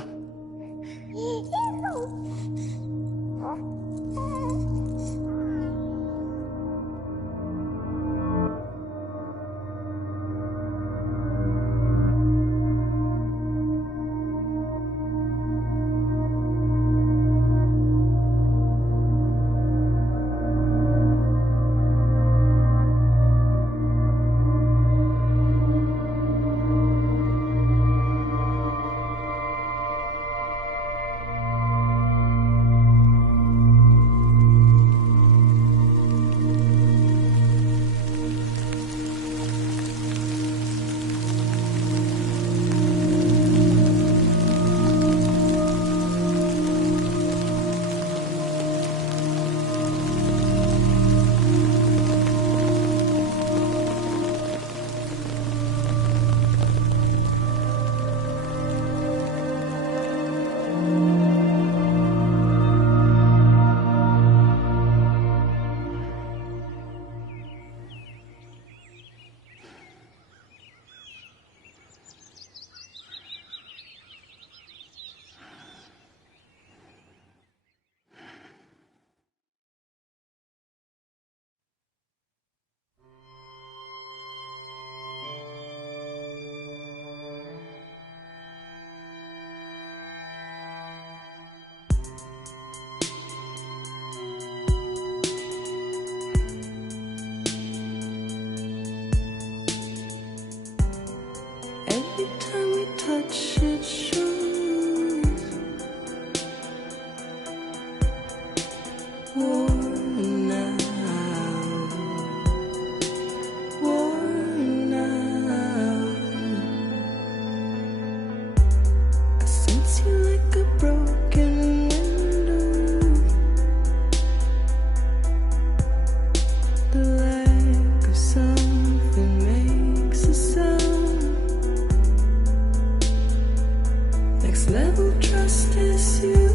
Next level trust is you.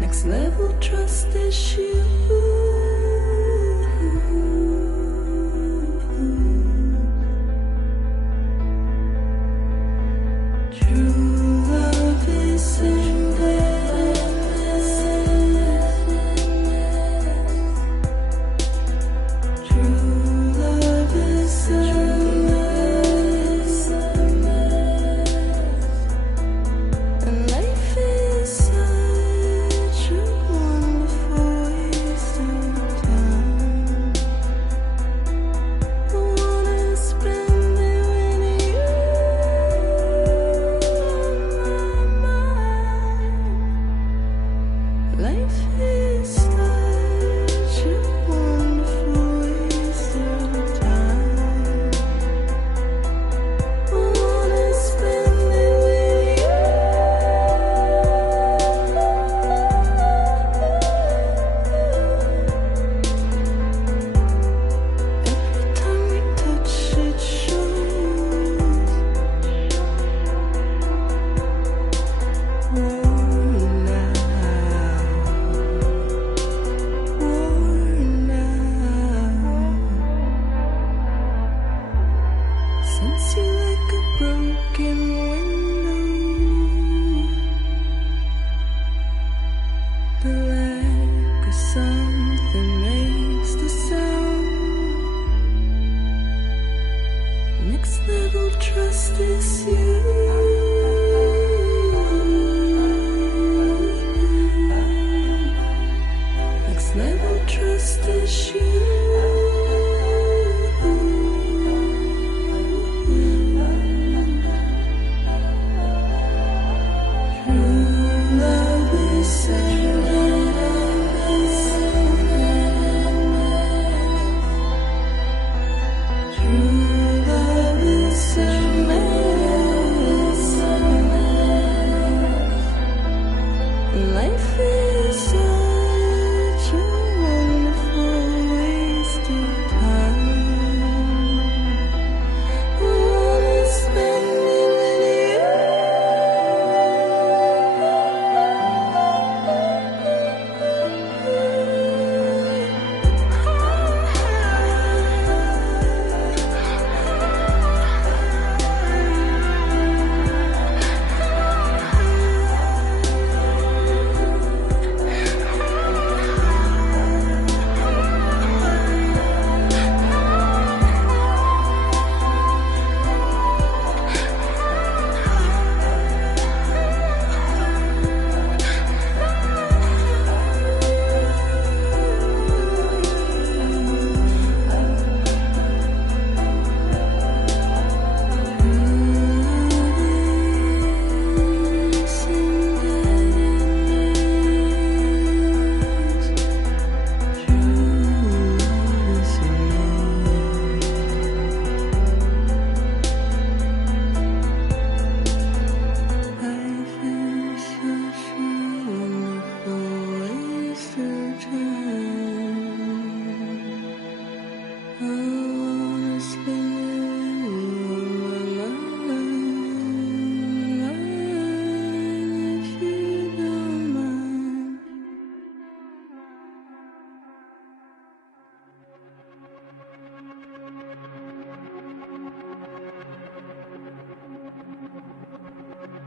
Next level trust is you. True love is endless. True love is endless. And life is such a wonderful waste of time. I wanna spend it with you on my mind. Life is such a wonderful waste of time. I wanna spend it with you. Every time we touch it shows. Worn out. Sense you like a broken window. The lack of something makes the sound. Next level trust is you. Next level trust is you. True love is endless. True love is endless. Life is such a wonderful waste of time. I wanna spend it with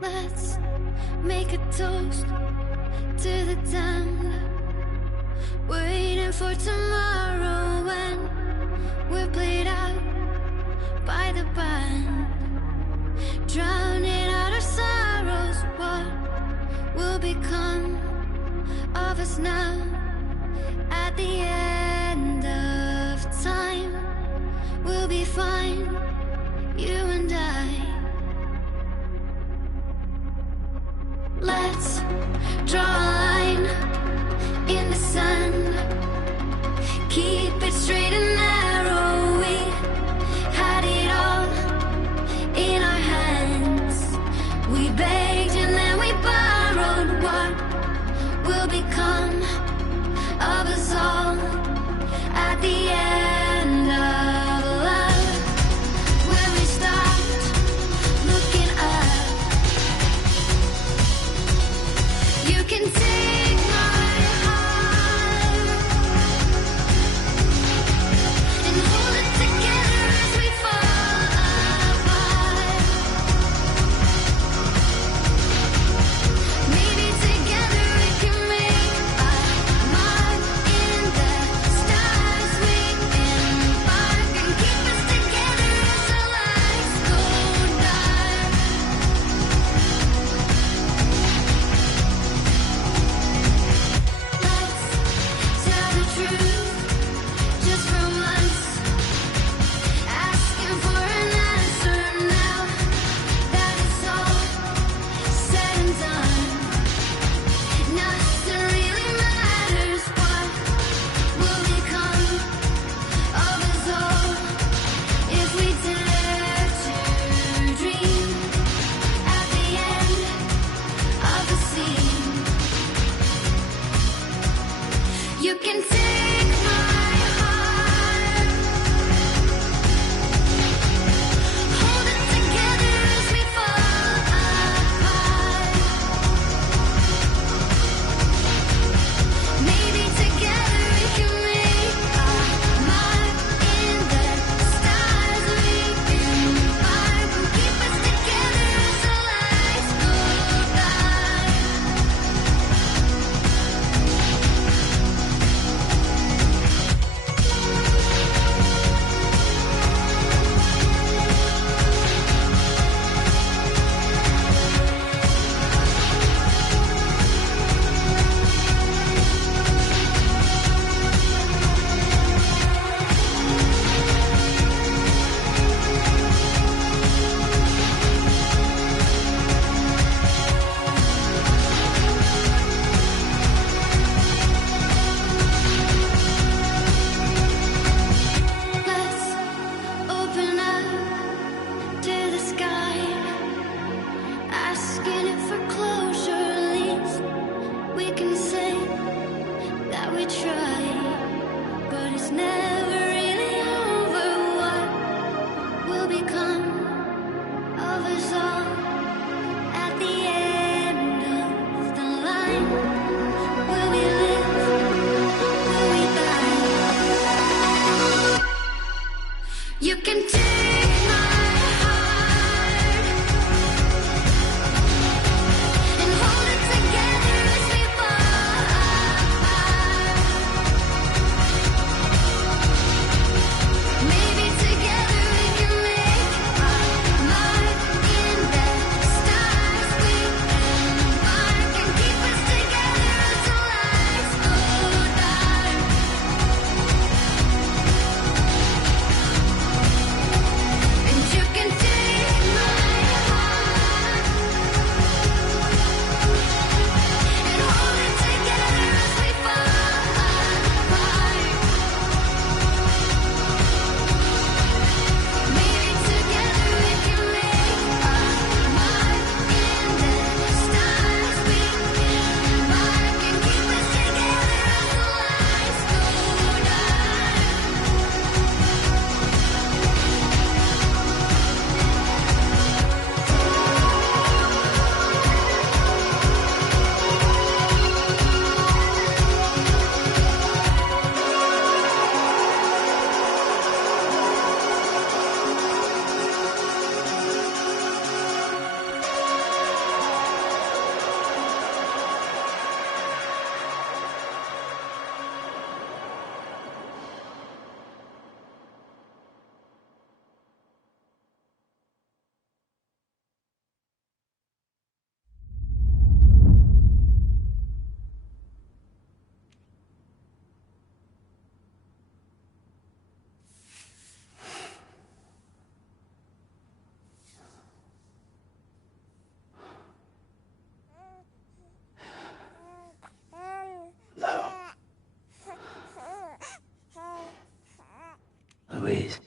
Let's make a toast to the damned. Waiting for tomorrow when we're played out by the band. Drowning out our sorrows, what will become of us now? At the end of time, we'll be fine, you and I. Let's draw a line in the sand. Keep it straight and narrow. We had it all in our hands. We begged and then we borrowed. What will become of us all at the end of love? You can take my heart and hold it together as we fall apart. Maybe together we can make our mark in the stars. We embark and keep us together until lights go dark. And you can take my heart and hold it together as we fall apart. Maybe together we can make our mark in the stars. We embark and keep us together until lights go dark. Louise.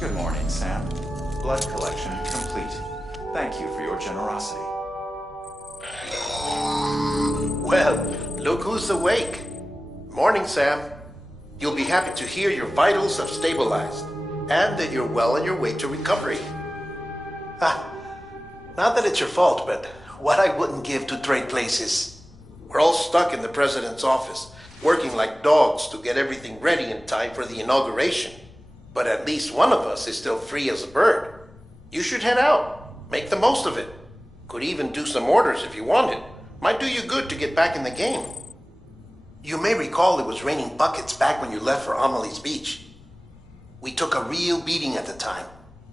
Good morning, Sam. Blood collection complete. Thank you for your generosity. Well, look who's awake. Morning, Sam. You'll be happy to hear your vitals have stabilized, and that you're well on your way to recovery. Not that it's your fault, but what I wouldn't give to trade places. We're all stuck in the president's office, working like dogs to get everything ready in time for the inauguration. But at least one of us is still free as a bird. You should head out. Make the most of it. Could even do some orders if you wanted. Might do you good to get back in the game. You may recall it was raining buckets back when you left for Amelie's Beach. We took a real beating at the time,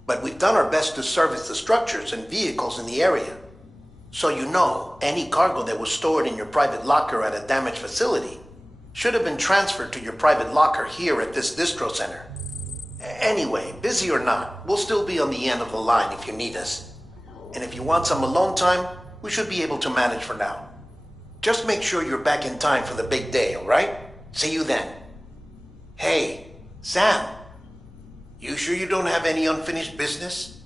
but we've done our best to service the structures and vehicles in the area. So you know, any cargo that was stored in your private locker at a damaged facility should have been transferred to your private locker here at this distro center. Anyway, busy or not, we'll still be on the end of the line if you need us. And if you want some alone time, we should be able to manage for now. Just make sure you're back in time for the big day, all right? See you then. Hey, Sam. You sure you don't have any unfinished business?